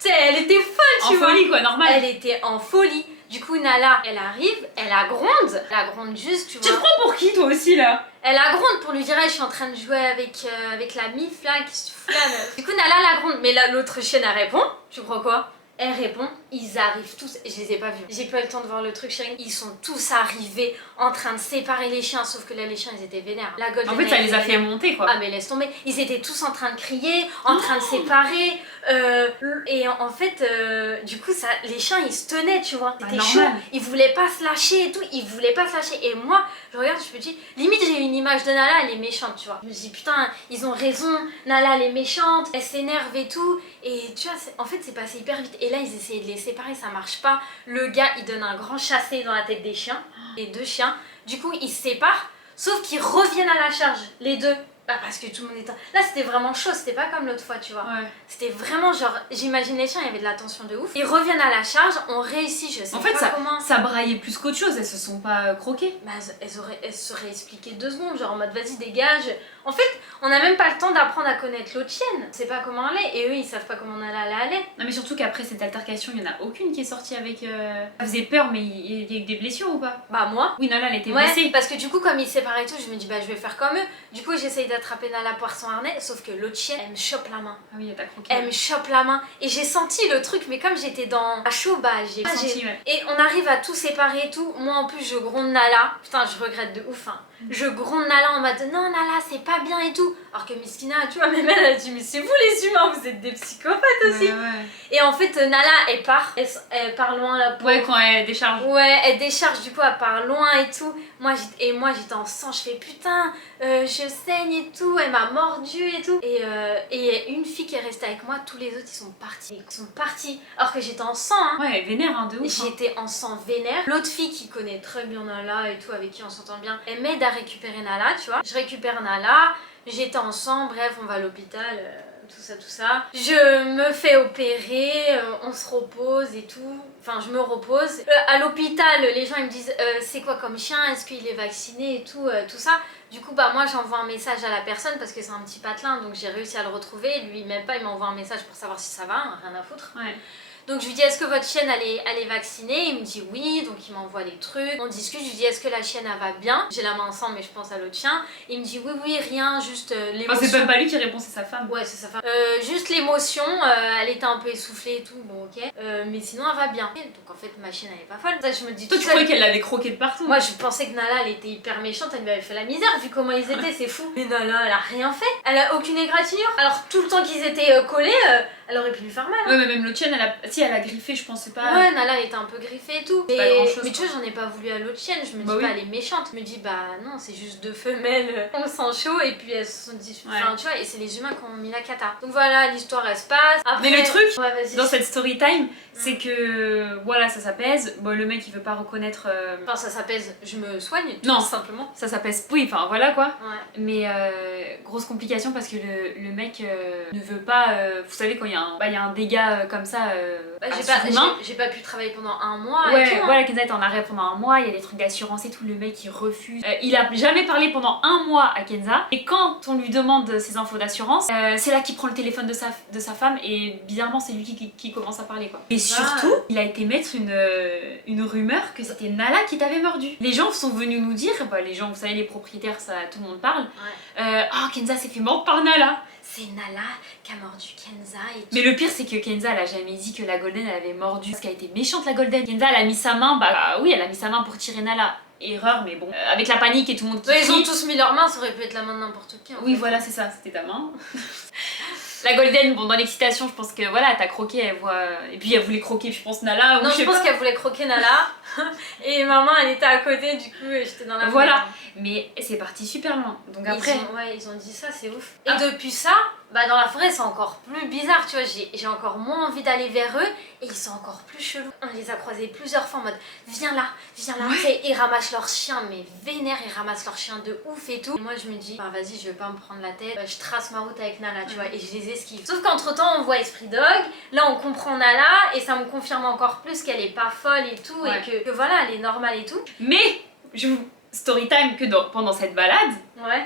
Tu sais, elle était folle, tu En vois. folie quoi, normal. Elle était en folie. Du coup, Nala, elle arrive, elle la gronde. Elle la gronde juste, tu Tu te vois. prends pour qui toi aussi là? Elle la gronde pour lui dire, hey, je suis en train de jouer avec la mif là, qui se fout là. Du coup, Nala la gronde. Mais là, l'autre chienne, elle répond. Tu crois quoi? Elle répond, ils arrivent tous, je les ai pas vus, j'ai pas eu le temps de voir le truc chérie, ils sont tous arrivés en train de séparer les chiens, sauf que là les chiens ils éient vénères. La Golden En fait ça les a fait monter quoi. Ah mais laisse tomber, ils étaient tous en train de crier, en train de séparer, et en fait du coup ça, les chiens ils se tenaient tu vois, c'était chaud, ils voulaient pas se lâcher et tout, ils voulaient pas se lâcher et moi je regarde, je me dis, limite j'ai une image de Nala, elle est méchante tu vois, je me dis putain ils ont raison, Nala elle est méchante, elle s'énerve et tout, et tu vois en fait c'est passé hyper vite. Et là, ils essayaient de les séparer, ça marche pas. Le gars, il donne un grand chassé dans la tête des chiens, les deux chiens. Du coup, ils se séparent, sauf qu'ils reviennent à la charge, les deux. Bah parce que tout le monde était... Là, c'était vraiment chaud, c'était pas comme l'autre fois, tu vois. Ouais. C'était vraiment genre... J'imagine les chiens, il y avait de la tension de ouf. Ils reviennent à la charge, on réussit, je sais pas comment... ça braillait plus qu'autre chose, elles se sont pas croquées. Bah, elles se seraient expliquées 2 secondes, genre en mode vas-y, dégage. En fait, on n'a même pas le temps d'apprendre à connaître l'autre chienne. On sait pas comment elle est, et eux, ils savent pas comment elle allait. Non mais surtout qu'après cette altercation, il y en a aucune qui est sortie avec... Ça faisait peur, mais il y a eu des blessures ou pas? Bah moi. Oui, Nala, elle était blessée. Parce que du coup, comme ils se séparaient et tout, je me dis bah je vais faire comme eux. Du coup, j'essaye d'attraper Nala par son harnais, sauf que l'autre chienne, elle me chope la main. Ah oui, elle t'a croqué. Elle me chope la main. Et j'ai senti le truc, mais comme j'étais à chaud, bah j'ai senti, ouais. Et on arrive à tout séparer et tout. Moi en plus, je gronde Nala. Putain, je regrette de ouf, hein. Je gronde Nala en mode non Nala c'est pas bien et tout, alors que Miskina tu vois même elle a dit mais c'est vous les humains, vous êtes des psychopathes aussi. Ouais. Et en fait Nala elle part loin là. Ouais, quand elle décharge. Ouais, elle décharge du coup, elle part loin et tout. Moi j'étais en sang, je fais putain je saigne et tout, elle m'a mordu et tout. Et une fille qui est restée avec moi, tous les autres ils sont partis. Alors que j'étais en sang hein. Ouais, vénère hein, de ouf. J'étais en sang vénère. L'autre fille qui connaît très bien Nala et tout, avec qui on s'entend bien, elle m'aide à récupérer Nala, tu vois. Je récupère Nala, j'étais en sang, bref, on va à l'hôpital, tout ça. Je me fais opérer, on se repose et tout. Enfin, je me repose. À l'hôpital, les gens ils me disent c'est quoi comme chien, est-ce qu'il est vacciné et tout, tout ça. Du coup, bah moi j'envoie un message à la personne parce que c'est un petit patelin, donc j'ai réussi à le retrouver. Lui, même pas, il m'envoie un message pour savoir si ça va, hein, rien à foutre. Ouais. Donc je lui dis est-ce que votre chienne elle est vaccinée? Il me dit oui, donc il m'envoie les trucs. On discute, je lui dis est-ce que la chienne elle va bien? J'ai la main ensemble mais je pense à l'autre chien. Il me dit oui rien, juste l'émotion. Enfin, c'est même pas lui qui répond, c'est sa femme. Ouais c'est sa femme. Juste l'émotion, elle était un peu essoufflée et tout, bon ok. Mais sinon elle va bien. Donc en fait ma chienne elle est pas folle. Ça, je me dis toi tu croyais qu'elle l'avait croqué de partout? Moi je pensais que Nala elle était hyper méchante, elle lui avait fait la misère vu comment ils étaient, c'est fou. Mais Nala elle a rien fait, elle a aucune égratignure. Alors tout le temps qu'ils étaient collés, elle aurait pu lui faire mal. Hein. Ouais mais même l'autre chienne elle a griffé, je pensais pas. Ouais Nala elle était un peu griffée et tout. Mais tu vois j'en ai pas voulu à l'autre chienne, je me dis oui. elle est méchante. Je me dis bah non c'est juste 2 femelles, on sent chaud et puis elles se sont dit, enfin tu vois, et c'est les humains qui ont mis la cata. Donc voilà l'histoire elle se passe. Après, mais le truc dans cette story time c'est que voilà ça s'apaise, bon le mec il veut pas reconnaître... Enfin ça s'apaise, je me soigne non, tout simplement. Ça s'apaise, oui enfin voilà quoi. Ouais. Mais grosse complication parce que le mec ne veut pas, vous savez quand il y a un dégât comme ça j'ai pas pu travailler pendant 1 mois ouais, et tout. Voilà, Kenza est en arrêt pendant 1 mois, il y a des trucs d'assurance et tout, le mec il refuse. Il a jamais parlé pendant 1 mois à Kenza et quand on lui demande ses infos d'assurance, c'est là qu'il prend le téléphone de sa femme et bizarrement c'est lui qui commence à parler quoi. Et surtout, il a été mettre une rumeur que c'était Nala qui t'avait mordu. Les gens sont venus nous dire, les gens vous savez les propriétaires ça tout le monde parle, oh Kenza s'est fait mordre par Nala. C'est Nala qui a mordu Kenza et tout. Mais le pire c'est que Kenza elle a jamais dit que la Golden elle avait mordu parce qu'elle était méchante la Golden. Kenza elle a mis sa main, oui elle a mis sa main pour tirer Nala. Erreur mais bon, avec la panique et tout le monde qui ils ont tous mis leurs mains, ça aurait pu être la main de n'importe qui. Oui voilà c'est ça, c'était ta main. La Golden, bon dans l'excitation je pense que voilà elle t'a croqué, elle voit... Et puis elle voulait croquer je pense Nala ou non, je pense qu'elle voulait croquer Nala et ma main elle était à côté du coup j'étais dans la voilà. Mais c'est parti super loin. Donc après... Ils ont dit ça, c'est ouf. Et depuis ça, bah dans la forêt c'est encore plus bizarre, tu vois, j'ai encore moins envie d'aller vers eux et ils sont encore plus chelous. On les a croisés plusieurs fois en mode viens là, ouais. Ils ramassent leur chien mais vénère, ils ramassent leur chien de ouf et tout. Et moi je me dis, bah vas-y je vais pas me prendre la tête, je trace ma route avec Nala, tu vois, et je les esquive. Sauf qu'entre temps on voit Esprit Dog, là on comprend Nala et ça me confirme encore plus qu'elle est pas folle et tout et que voilà elle est normale et tout. Mais story time que pendant cette balade,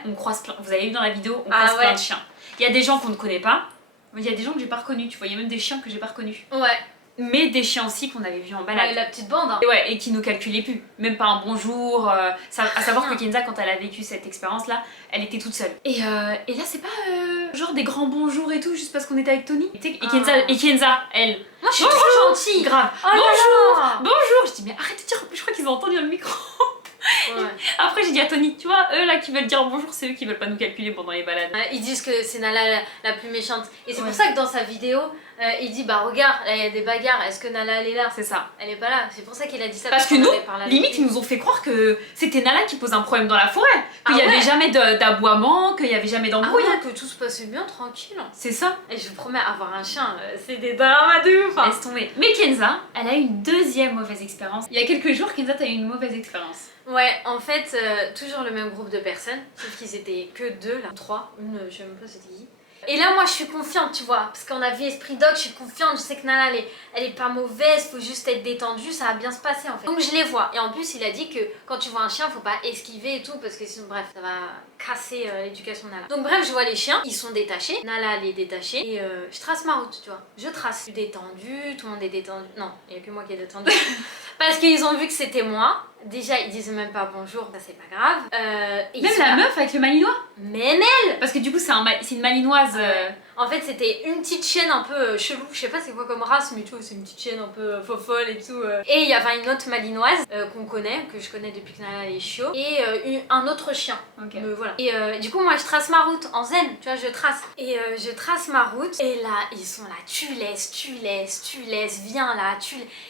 on croise plein, vous avez vu dans la vidéo, on croise plein de chiens. Il y a des gens qu'on ne connaît pas, mais il y a des gens que j'ai pas reconnus, tu vois, il y a même des chiens que j'ai pas reconnus. Ouais. Mais des chiens aussi qu'on avait vus en balade. Ouais, la petite bande. Hein. Et qui nous calculaient plus. Même pas un bonjour. À savoir que Kenza, quand elle a vécu cette expérience-là, elle était toute seule. Et là, c'est pas genre des grands bonjours et tout juste parce qu'on était avec Tony. Et Kenza, elle. Moi je suis Bonjour. trop gentille. Grave. Oh là là. Bonjour. Je dis mais arrête de dire, je crois qu'ils ont entendu dans le micro. Ouais. Après j'ai dit à Tony, tu vois, eux là qui veulent dire bonjour, c'est eux qui veulent pas nous calculer pendant les balades. Ils disent que c'est Nala la plus méchante. Et c'est Ouais. pour ça que dans sa vidéo, il dit bah regarde, là il y a des bagarres, est-ce que Nala elle est là? C'est ça. Elle est pas là. C'est pour ça qu'il a dit ça. Parce que qu'on nous, avait parlé avec limite, lui. ils nous ont fait croire que c'était Nala qui pose un problème dans la forêt. Qu'il Ah y avait ouais. jamais d'aboiement, qu'il y avait jamais Ah d'embrouille. ouais, que tout se passait bien, tranquille. C'est ça. Et je vous promets, avoir un chien, c'est des dramas de ouf. Hein. Laisse tomber. Mais Kenza, elle a eu une deuxième mauvaise expérience. Il y a quelques jours, Kenza, t'as eu une mauvaise expérience. Ouais, en fait, toujours le même groupe de personnes, sauf qu'ils étaient que deux, là, trois, une, je sais même pas c'était qui. Et là, moi, je suis confiante, tu vois, parce qu'on a vu Esprit Dog, je suis confiante, je sais que Nala, elle est pas mauvaise, faut juste être détendue, ça va bien se passer, en fait. Donc, je les vois. Et en plus, il a dit que quand tu vois un chien, faut pas esquiver et tout, parce que sinon, bref, ça va casser l'éducation de Nala. Donc, bref, je vois les chiens, ils sont détachés, Nala, elle est détachée, et je trace ma route, tu vois. Je trace. Je suis détendue, tout le monde est détendu. Non, il y a que moi qui est détendue. Parce qu'ils ont vu que c'était moi. Déjà, ils disent même pas bonjour, ça c'est pas grave. Et Même la meuf avec le malinois. Même Parce que du coup, c'est une malinoise. ouais. En fait, c'était une petite chienne un peu chelou, je sais pas c'est quoi comme race, mais tu vois, c'est une petite chienne un peu fofolle et tout. Et il y avait une autre malinoise qu'on connaît, que je connais depuis que Nala est chiot, et un autre chien. Ok. Voilà. Et du coup, moi, je trace ma route en zen, tu vois, je trace. Et je trace ma route, et là, ils sont là, tu laisses, viens là,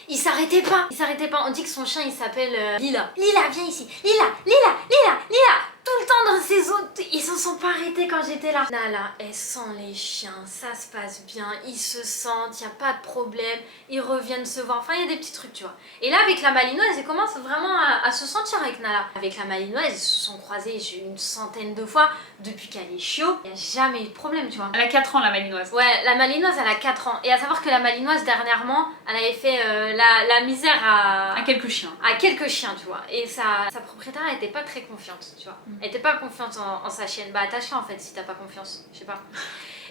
Ils s'arrêtaient pas, On dit que son chien, il s'appelle Lila. Lila, viens ici. Lila. Tout le temps dans ses autres, ils se sont pas arrêtés quand j'étais là. Nala, elle sent les chiens, ça se passe bien, ils se sentent, y a pas de problème, ils reviennent se voir, enfin il y a des petits trucs, tu vois. Et là avec la malinoise, ils commencent vraiment à se sentir avec Nala. Avec la malinoise, ils se sont croisés, j'ai eu une centaine de fois, depuis qu'elle est chiot, y a jamais eu de problème, tu vois. Elle a 4 ans, la malinoise. Ouais, la malinoise, elle a 4 ans. Et à savoir que la malinoise, dernièrement, elle avait fait la misère À quelques chiens. à quelques chiens, tu vois. Et sa propriétaire, elle était pas très confiante, tu vois. Elle était pas confiante en sa chienne. Bah, attache-la en fait si t'as pas confiance, je sais pas.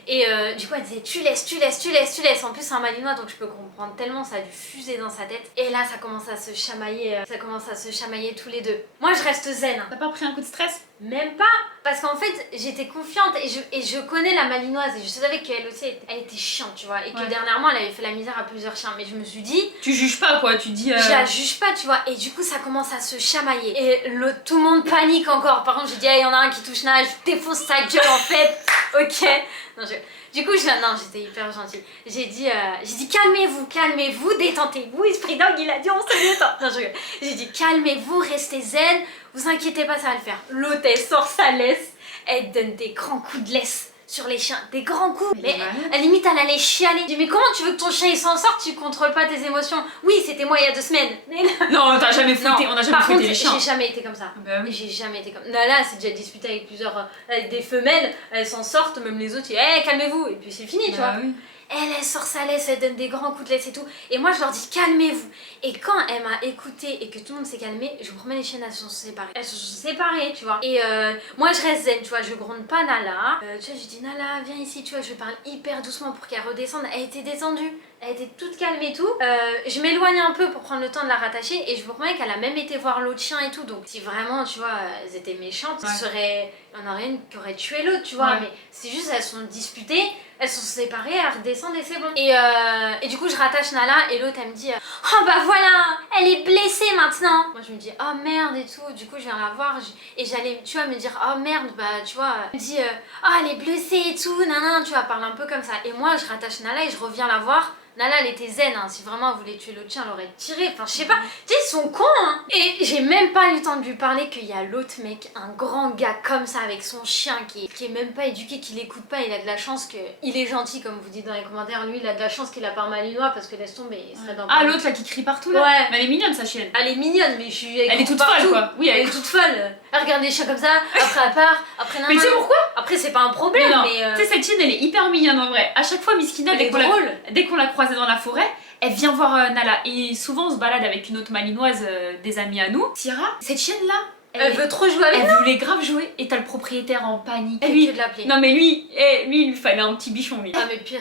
Et du coup, elle disait tu laisses. En plus, c'est un malinois, donc je peux comprendre tellement, ça a dû fuser dans sa tête. Et là, ça commence à se chamailler, tous les deux. Moi, je reste zen. T'as pas pris un coup de stress? Même pas, parce qu'en fait j'étais confiante et je connais la malinoise et je savais qu'elle aussi elle était chiante, tu vois, et que Ouais. dernièrement elle avait fait la misère à plusieurs chiens, mais je me suis dit Tu juges pas quoi, tu dis. je la juge pas, tu vois, et du coup ça commence à se chamailler et tout le monde panique encore. Par contre j'ai dit il y en a un qui touche Nala, je défonce sa gueule en fait. Ok, non, du coup j'étais hyper gentille, j'ai dit calmez-vous, détendez-vous, Esprit Dog il a dit on se détend. Non, j'ai dit calmez-vous, restez zen, vous inquiétez pas, ça va le faire. L'autre elle sort sa laisse, elle donne des grands coups de laisse sur les chiens, des grands coups. Mais à la limite elle allait chialer. Je dis mais comment tu veux que ton chien il s'en sorte, tu contrôles pas tes émotions? Oui c'était moi il y a 2 semaines. Mais là... Non, t'as jamais fouetté, on a jamais Par fouetté contre les chiens. j'ai jamais été comme ça. Bah oui. J'ai jamais été comme Nala elle s'est déjà disputée avec avec des femelles, elles s'en sortent, même les autres, calmez-vous, et puis c'est fini, tu vois. Bah oui. Elle sort sa laisse, elle donne des grands coups de laisse et tout. Et moi je leur dis calmez-vous. Et quand elle m'a écouté et que tout le monde s'est calmé, je vous promets, les chiennes elles se sont séparées. Elles se sont séparées, tu vois. Et moi je reste zen, tu vois, je gronde pas Nala. Tu vois, je dis Nala, viens ici, tu vois, je parle hyper doucement pour qu'elle redescende. Elle était détendue, elle était toute calme et tout. Je m'éloigne un peu pour prendre le temps de la rattacher et je vous promets qu'elle a même été voir l'autre chien et tout. Donc si vraiment, tu vois, elles étaient méchantes, il y en aurait une qui aurait tué l'autre, tu vois. Ouais. Mais c'est juste, elles sont disputées. Elles sont séparées, elles redescendent et c'est bon. Et du coup, je rattache Nala et l'autre, elle me dit oh bah voilà, elle est blessée maintenant. Moi, je me dis oh merde et tout. Du coup, je viens la voir et j'allais, tu vois, me dire oh merde, bah tu vois. Elle me dit oh, elle est blessée et tout, nanan, tu vois, parle un peu comme ça. Et moi, je rattache Nala et je reviens la voir. Nala, elle était zen, hein. Si vraiment elle voulait tuer l'autre chien, elle aurait tiré. Enfin, je sais pas. Tu sais, ils sont cons, hein. Et j'ai même pas eu le temps de lui parler qu'il y a l'autre mec, un grand gars comme ça, avec son chien qui est même pas éduqué, qui l'écoute pas. Il a de la chance qu'il est gentil, comme vous dites dans les commentaires. Lui, il a de la chance qu'il a pas un malinois parce que laisse tomber, il serait dans. Ah, l'autre là qui crie partout là? Ouais. Mais elle est mignonne sa chienne. Elle est mignonne, mais je suis. Elle est toute folle quoi. Oui, Elle est toute folle. Elle regarde les chiens comme ça, après elle part, après non. Mais tu sais pourquoi? Après, c'est pas un problème, Non, mais. tu sais, cette chienne elle est hyper mignonne en vrai. À chaque fois, Miskina, Elle est drôle. dès qu'on la croisait dans la forêt, elle vient voir Nala. Et souvent, on se balade avec une autre malinoise, des amis à nous. Tira, cette chienne là, Elle veut trop jouer avec elle voulait grave jouer. Et t'as le propriétaire en panique. nous. Lui, Que de l'appeler. non mais lui, il lui fallait un petit bichon lui. Ah, mais pire.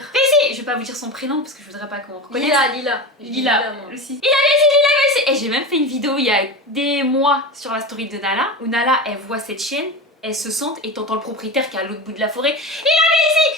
Je vais pas vous dire son prénom parce que je voudrais pas qu'on reconnaisse. Lila. Lila, moi. aussi. Il avait essayé. Et j'ai même fait une vidéo il y a des mois sur la story de Nala où Nala elle voit cette chienne, elle se sente et t'entends le propriétaire qui est à l'autre bout de la forêt. Il avait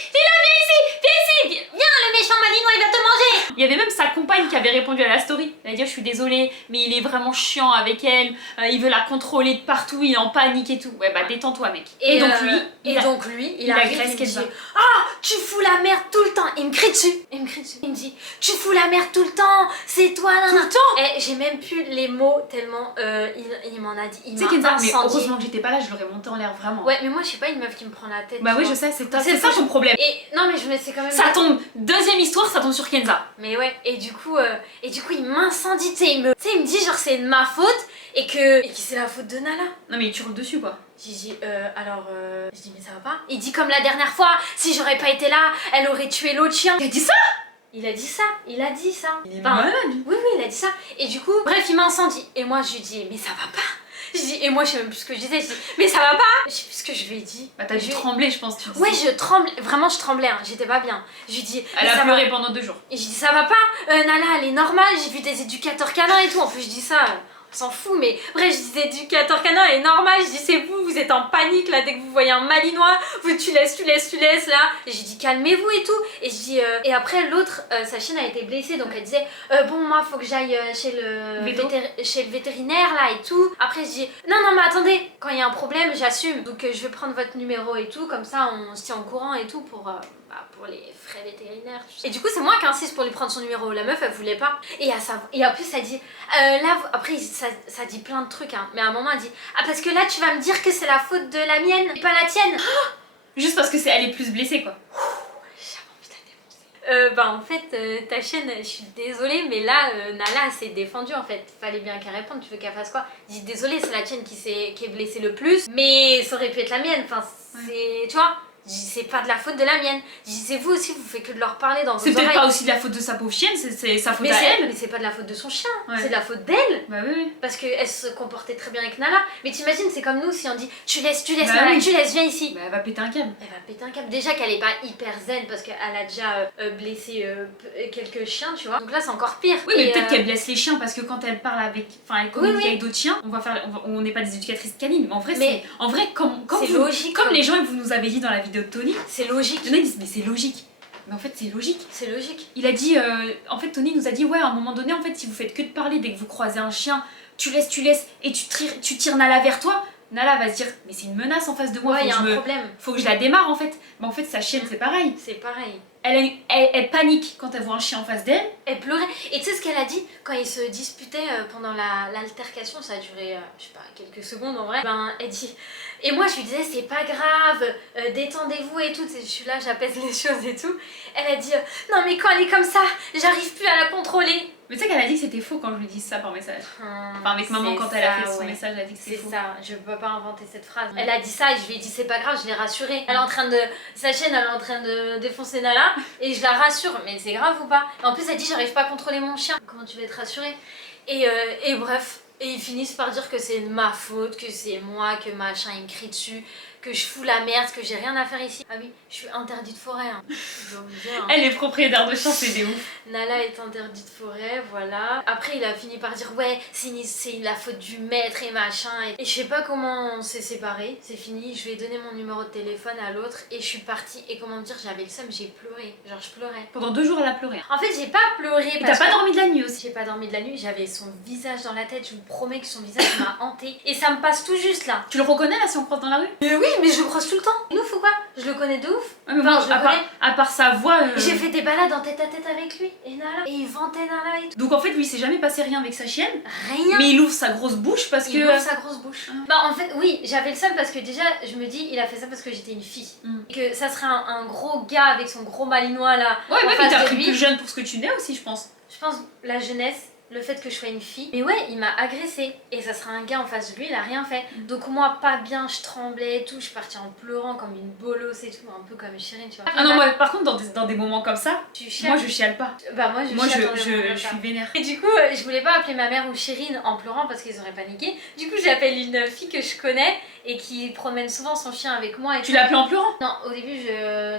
Il y avait même sa compagne qui avait répondu à la story. Elle a dit je suis désolée, mais il est vraiment chiant avec elle, il veut la contrôler de partout, il est en panique et tout. Ouais bah détends-toi mec. Et donc lui, il agresse arrive, il me dit Kenza. ah, tu fous la merde tout le temps. Il me crie dessus. Il me dit tu fous la merde tout le temps. C'est toi là. Tout le temps. Et j'ai même plus les mots tellement il m'en a dit. Il Tu sais m'a Kenza, mais incendié. heureusement que j'étais pas là, je l'aurais monté en l'air vraiment. Ouais, mais moi je suis pas une meuf qui me prend la tête. Bah tu oui vois. je sais, c'est C'est ça ton problème. Et non mais je me sais quand même. Ça tombe, deuxième histoire, ça tombe sur Kenza. Mais ouais, et du coup il m'incendie, tu sais, il me dit genre c'est de ma faute et que c'est la faute de Nala. Non mais il hurle dessus quoi. J'ai dit je dis mais ça va pas. Il dit comme la dernière fois, si j'aurais pas été là, elle aurait tué l'autre chien. Il a dit ça. Il a dit ça, il a dit ça. Il est Enfin, malade. oui, il a dit ça. Et du coup, bref, il m'incendie. Et moi, je lui dis, mais ça va pas. Je dis, et moi, je sais même plus ce que je disais. Je dis, mais ça va pas. Je sais plus ce que je lui ai dit. Bah t'as dû trembler je pense. Tu dis. Ouais, je tremblais. Vraiment, je tremblais. Hein. J'étais pas bien. Je lui dis, Elle mais a ça pleuré va. pendant 2 jours. Et je dis, ça va pas. Nala, elle est normale. J'ai vu des éducateurs canins et tout. En plus, je dis ça. On s'en fout, mais bref, je dis éducateur canin est normal, je dis c'est vous êtes en panique là dès que vous voyez un malinois, tu laisses là. Et j'ai dit calmez-vous et tout. Et je dis et après l'autre, sa chienne a été blessée donc elle disait bon moi faut que j'aille chez le vétérinaire là et tout. Après je dis non mais attendez, quand il y a un problème j'assume donc je vais prendre votre numéro et tout, comme ça on se tient au courant et tout pour les frais vétérinaires. Et du coup, c'est moi qui insiste pour lui prendre son numéro. La meuf, elle voulait pas. Et en plus, elle dit là, après, ça dit plein de trucs, hein. Mais à un moment, elle dit ah, parce que là, tu vas me dire que c'est la faute de la mienne et pas la tienne. Juste parce que elle est plus blessée quoi. En fait, ta chaîne, je suis désolée, mais là, Nala s'est défendue en fait. Fallait bien qu'elle réponde, tu veux qu'elle fasse quoi? Je dis désolée, c'est la tienne qui est blessée le plus, mais ça aurait pu être la mienne. Enfin, c'est. Tu vois? Je dis c'est pas de la faute de la mienne. Je dis c'est vous aussi, vous faites que de leur parler dans vos oreilles. C'est peut-être pas aussi de la faute de sa pauvre chienne, c'est sa faute à elle. Mais c'est pas de la faute de son chien, Ouais. c'est de la faute d'elle. Bah oui. Parce qu'elle se comportait très bien avec Nala. Mais t'imagines, c'est comme nous si on dit tu laisses Bah Nala, oui. tu laisses, viens ici. Bah elle va péter un câble. Elle va péter un câble. Déjà qu'elle est pas hyper zen parce qu'elle a déjà blessé quelques chiens, tu vois. Donc là c'est encore pire. Oui mais Et, peut-être qu'elle blesse les chiens parce que quand elle parle avec, enfin elle communique Oui. avec d'autres chiens, on n'est pas des éducatrices canines, mais en vrai comme c'est logique. comme les gens que vous nous avez dit dans la vidéo de Tony, C'est logique. il y en a qui disent mais c'est logique. Mais en fait c'est logique. C'est logique. Il a dit, en fait Tony nous a dit ouais à un moment donné en fait si vous faites que de parler dès que vous croisez un chien, tu laisses et tu tires Nala vers toi, Nala va se dire mais c'est une menace en face de moi, Ouais, il y a un problème. faut que je la démarre en fait. Mais en fait sa chienne c'est pareil. C'est pareil. Elle panique quand elle voit un chien en face d'elle. Elle pleurait. Et tu sais ce qu'elle a dit quand ils se disputaient pendant l'altercation, ça a duré, je sais pas, quelques secondes en vrai. Elle dit. Et moi je lui disais c'est pas grave, détendez-vous et tout. Je suis là, j'apaise les choses et tout. Elle a dit non mais quand elle est comme ça, j'arrive plus à la contrôler. Mais tu sais qu'elle a dit que c'était faux quand je lui dis ça par message. Enfin avec maman quand elle a fait son message, elle a dit que c'était faux. C'est ça, je peux pas inventer cette phrase. Elle a dit ça et je lui ai dit c'est pas grave, je l'ai rassurée. Elle est en train de. Sa chaîne, elle est en train de défoncer Nala et je la rassure, mais c'est grave ou pas? En plus, elle dit j'arrive pas à contrôler mon chien. Comment tu vas être rassurée? Et bref. Et ils finissent par dire que c'est de ma faute, que c'est moi, que machin il me crie dessus, que je fous la merde, que j'ai rien à faire ici. Ah oui, je suis interdite de forêt. Hein. Je dois vous dire. Hein. Elle est propriétaire de chien, c'est des ouf. Nala est interdite de forêt, voilà. Après, il a fini par dire ouais, c'est la faute du maître et machin. Et je sais pas comment on s'est séparés. C'est fini. Je lui ai donné mon numéro de téléphone à l'autre et je suis partie. Et comment dire, j'avais le seum, j'ai pleuré. Genre, je pleurais. Pendant 2 jours, elle a pleuré. En fait, j'ai pas pleuré. Et t'as pas dormi de la nuit aussi? J'ai pas dormi de la nuit. J'avais son visage dans la tête. Je vous promets que son visage m'a hantée. Et ça me passe tout juste là. Tu le reconnais là si on croise dans la rue? Oui, mais je le croise tout le temps. Il est ouf ou quoi? Je le connais de ouf. Ouais, mais Enfin, moi, je le connais. à part sa voix. J'ai fait des balades en tête à tête avec lui et Nala. Et il vantait Nala et tout. Donc en fait, lui, il s'est jamais passé rien avec sa chienne. Rien. Mais il ouvre sa grosse bouche parce que. Il ouvre sa grosse bouche. En fait, oui, j'avais le seum parce que déjà, je me dis, il a fait ça parce que j'étais une fille. Et que ça serait un gros gars avec son gros malinois là. Ouais, en mais face t'as de pris lui. plus jeune pour ce que tu n'es aussi, je pense. Je pense la jeunesse. Le fait que je sois une fille. Mais ouais, il m'a agressée. Et ça sera un gars en face de lui, il a rien fait. Donc moi, pas bien, je tremblais et tout. Je suis partie en pleurant comme une bolosse et tout. Un peu comme Chirine, tu vois. Ah non, moi, par contre, dans des moments comme ça, Tu chiales. moi je chiale pas. Bah moi, je Moi chiale dans les moments je comme ça. suis vénère. Et du coup, je voulais pas appeler ma mère ou Chirine en pleurant parce qu'ils auraient paniqué. Du coup, j'appelle une fille que je connais et qui promène souvent son chien avec moi. Et Tu l'as appelée en pleurant? Non, au début,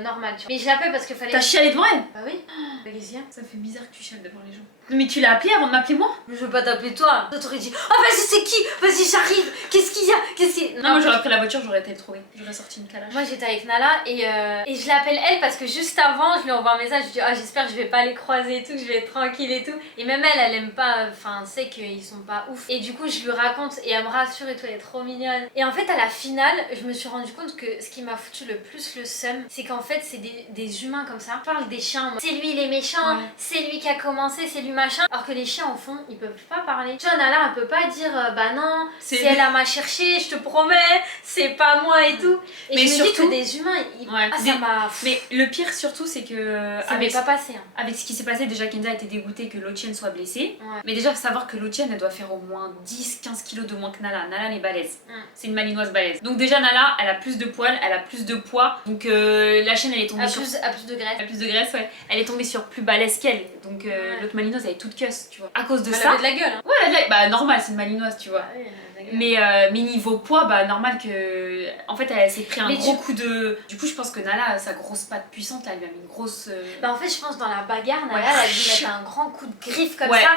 normal, tu vois. Mais je l'appelle parce qu'il fallait... T'as chialé devant elle? Bah oui. Qu'est-ce qu'il y a? Ça fait bizarre que tu chiales devant les gens. Mais tu l'as appelée avant de m'appeler moi? Je veux pas t'appeler toi. Toi, t'aurais dit, oh vas-y, c'est qui? Vas-y, j'arrive. Qu'est-ce qu'il y a? Qu'est-ce qu'il y a? Non, moi j'aurais pris la voiture, j'aurais été le trouver. J'aurais sorti une calage. Moi j'étais avec Nala et je l'appelle elle parce que juste avant je lui envoie un message, je lui dis oh, j'espère que je vais pas les croiser et tout, que je vais être tranquille et tout. Et même elle aime pas, enfin sait qu'ils sont pas ouf. Et du coup je lui raconte et elle me rassure et tout, elle est trop mignonne. Et en fait à la finale je me suis rendu compte que ce qui m'a foutu le plus le seum, c'est qu'en fait c'est des humains comme ça. Je parle des chiens en mode, c'est lui il est méchant, Ouais. c'est lui qui a commencé, c'est lui machin. Alors que les chiens au fond ils peuvent pas parler. Tu vois Nala elle peut pas dire bah non, C'est si elle m'a cherché, je te promets, c'est pas moi et tout. Et Mais je me dis surtout- que des humains, Ouais. ah, ça m'a... Mais le pire surtout, c'est que. Ça m'est pas passé. Hein. Avec ce qui s'est passé, déjà Kenza était dégoûtée que Lotienne soit blessée. Ouais. Mais déjà, faut savoir que Lotienne, elle doit faire au moins 10-15 kilos de moins que Nala. Nala, elle est balèze. C'est une malinoise balèze. Donc, déjà, Nala, elle a plus de poils, elle a plus de poids. Donc, la chaîne, elle est tombée À sur. plus de graisse. Elle a plus de graisse, ouais. Elle est tombée sur plus balèze qu'elle. Donc, Ouais. l'autre malinoise, elle est toute cusse, tu vois. À cause de Elle ça. avait de la gueule. Hein. Ouais, bah, normal, c'est une malinoise, tu vois. Ah oui, elle avait de la gueule. Mais niveau poids, bah normal que. En fait, elle s'est pris un Mais gros coup de. Du coup, je pense que Nala, sa grosse patte puissante, là, elle lui a mis une grosse. Bah en fait, je pense dans la bagarre, Nala, Ouais. elle a dû mettre un grand coup de griffe comme Ouais. ça.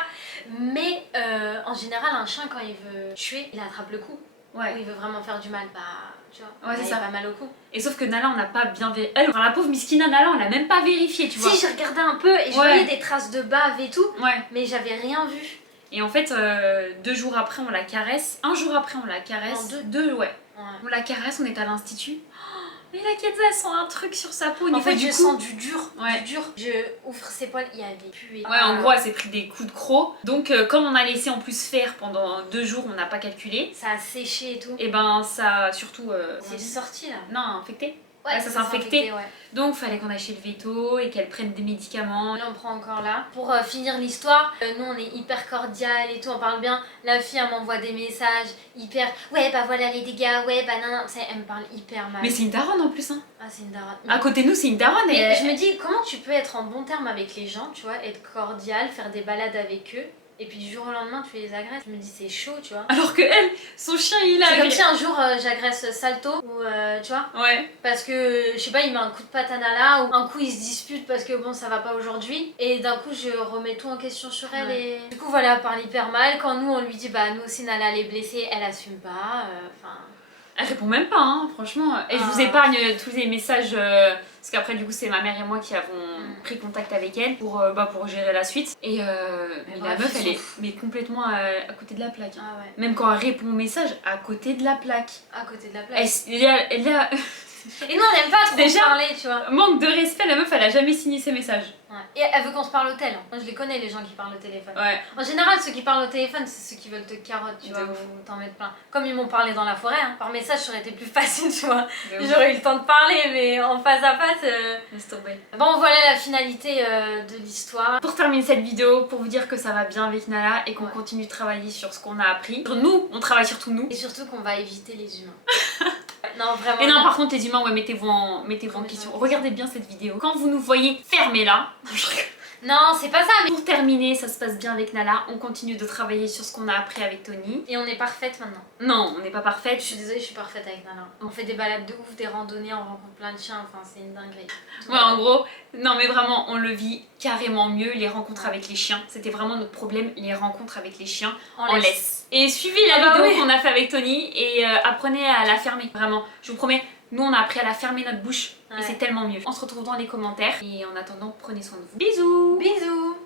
Mais en général, un chien, quand il veut tuer, il attrape le coup. Ou Ouais. il veut vraiment faire du mal, bah tu vois, Ouais, c'est il ça. a pas mal au cou. Et sauf que Nala, on n'a pas bien vérifié. Elle, enfin, la pauvre Miskina Nala, on l'a même pas vérifié, tu vois. Si, j'ai regardé un peu et je Ouais. voyais des traces de bave et tout, Ouais. mais j'avais rien vu. Et en fait, 2 jours après, on la caresse. Un jour après, on la caresse. Non, Deux, ouais. Ouais. On la caresse, on est à l'institut. Oh, mais la Kenza, elle sent un truc sur sa peau au En niveau fait, du je cou. sens du dur, Ouais. du dur. Je ouvre ses poils, il y avait pué. Ouais, en gros, elle s'est pris des coups de croc. Donc, comme on a laissé en plus faire pendant 2 jours, on n'a pas calculé. Ça a séché et tout. Et ben, ça a surtout. C'est sorti là. Non, infecté. Ouais, ça s'est infecté. ouais. Donc, fallait qu'on aille chez le veto et qu'elle prenne des médicaments. Là, on prend encore là. Pour finir l'histoire, nous on est hyper cordial et tout, on parle bien. La fille elle m'envoie des messages hyper. Ouais, bah voilà les dégâts, ouais, bah non, non. Elle me parle hyper mal. Mais c'est une daronne en plus, hein. Ah, c'est une daronne. À côté de nous, c'est une daronne. Mais Et je me dis, comment tu peux être en bon terme avec les gens, tu vois, être cordial, faire des balades avec eux, et puis du jour au lendemain tu les agresses. Je me dis, c'est chaud, tu vois. Alors que elle, son chien, il a. C'est comme si un jour j'agresse Salto, ou tu vois. Ouais. Parce que, je sais pas, il met un coup de patte à Nala, ou un coup il se dispute parce que bon, ça va pas aujourd'hui, et d'un coup je remets tout en question sur elle, Ouais. et du coup voilà, elle parle hyper mal. Quand nous on lui dit, bah nous aussi Nala elle est blessée, elle assume pas, enfin. Elle répond même pas, hein, franchement. Et je vous épargne tous les messages. Parce qu'après, du coup, c'est ma mère et moi qui avons pris contact avec elle pour gérer la suite. Et mais la bref, meuf, ils elle sont est fous. mais complètement à côté de la plaque. Ah ouais, Même quand elle répond au message, à côté de la plaque. à côté de la place. Elle a Et nous on n'aime pas trop Déjà- parler, tu vois. manque de respect, la meuf, elle a jamais signé ses messages. Ouais. Et elle veut qu'on se parle au tel. Moi je les connais les gens qui parlent au téléphone. Ouais. En général, ceux qui parlent au téléphone, c'est ceux qui veulent te carotte, tu De vois, ouf. ou t'en mettre plein. Comme ils m'ont parlé dans la forêt, hein. Par message, ça aurait été plus facile, tu vois. De ouf. J'aurais eu le temps de parler, mais en face à face. Laisse tomber. Bon, voilà la finalité de l'histoire. Pour terminer cette vidéo, pour vous dire que ça va bien avec Nala et qu'on Ouais. continue de travailler sur ce qu'on a appris. Sur nous, on travaille surtout nous. Et surtout qu'on va éviter les humains. Non, vraiment. Et non, par contre, les humains, ouais, mettez-vous en Prenez question. bien. Regardez bien cette vidéo. Quand vous nous voyez, fermez-la. Non, c'est pas ça, mais. Pour terminer, ça se passe bien avec Nala. On continue de travailler sur ce qu'on a appris avec Tony. Et on est parfaite maintenant. Non, on n'est pas Je parfaite. suis désolée, je suis parfaite avec Nala. On fait des balades de ouf, des randonnées, on rencontre plein de chiens, enfin, c'est une dinguerie. Ouais, en gros, non, mais vraiment, on le vit carrément mieux. Les rencontres avec les chiens, c'était vraiment notre problème. Les rencontres avec les chiens, on laisse. Et suivez la Ah bah vidéo oui. qu'on a fait avec Tony et apprenez à la fermer. Vraiment, je vous promets. Nous, on a appris à la fermer notre bouche Ouais. et c'est tellement mieux. On se retrouve dans les commentaires et en attendant, prenez soin de vous. Bisous. Bisous.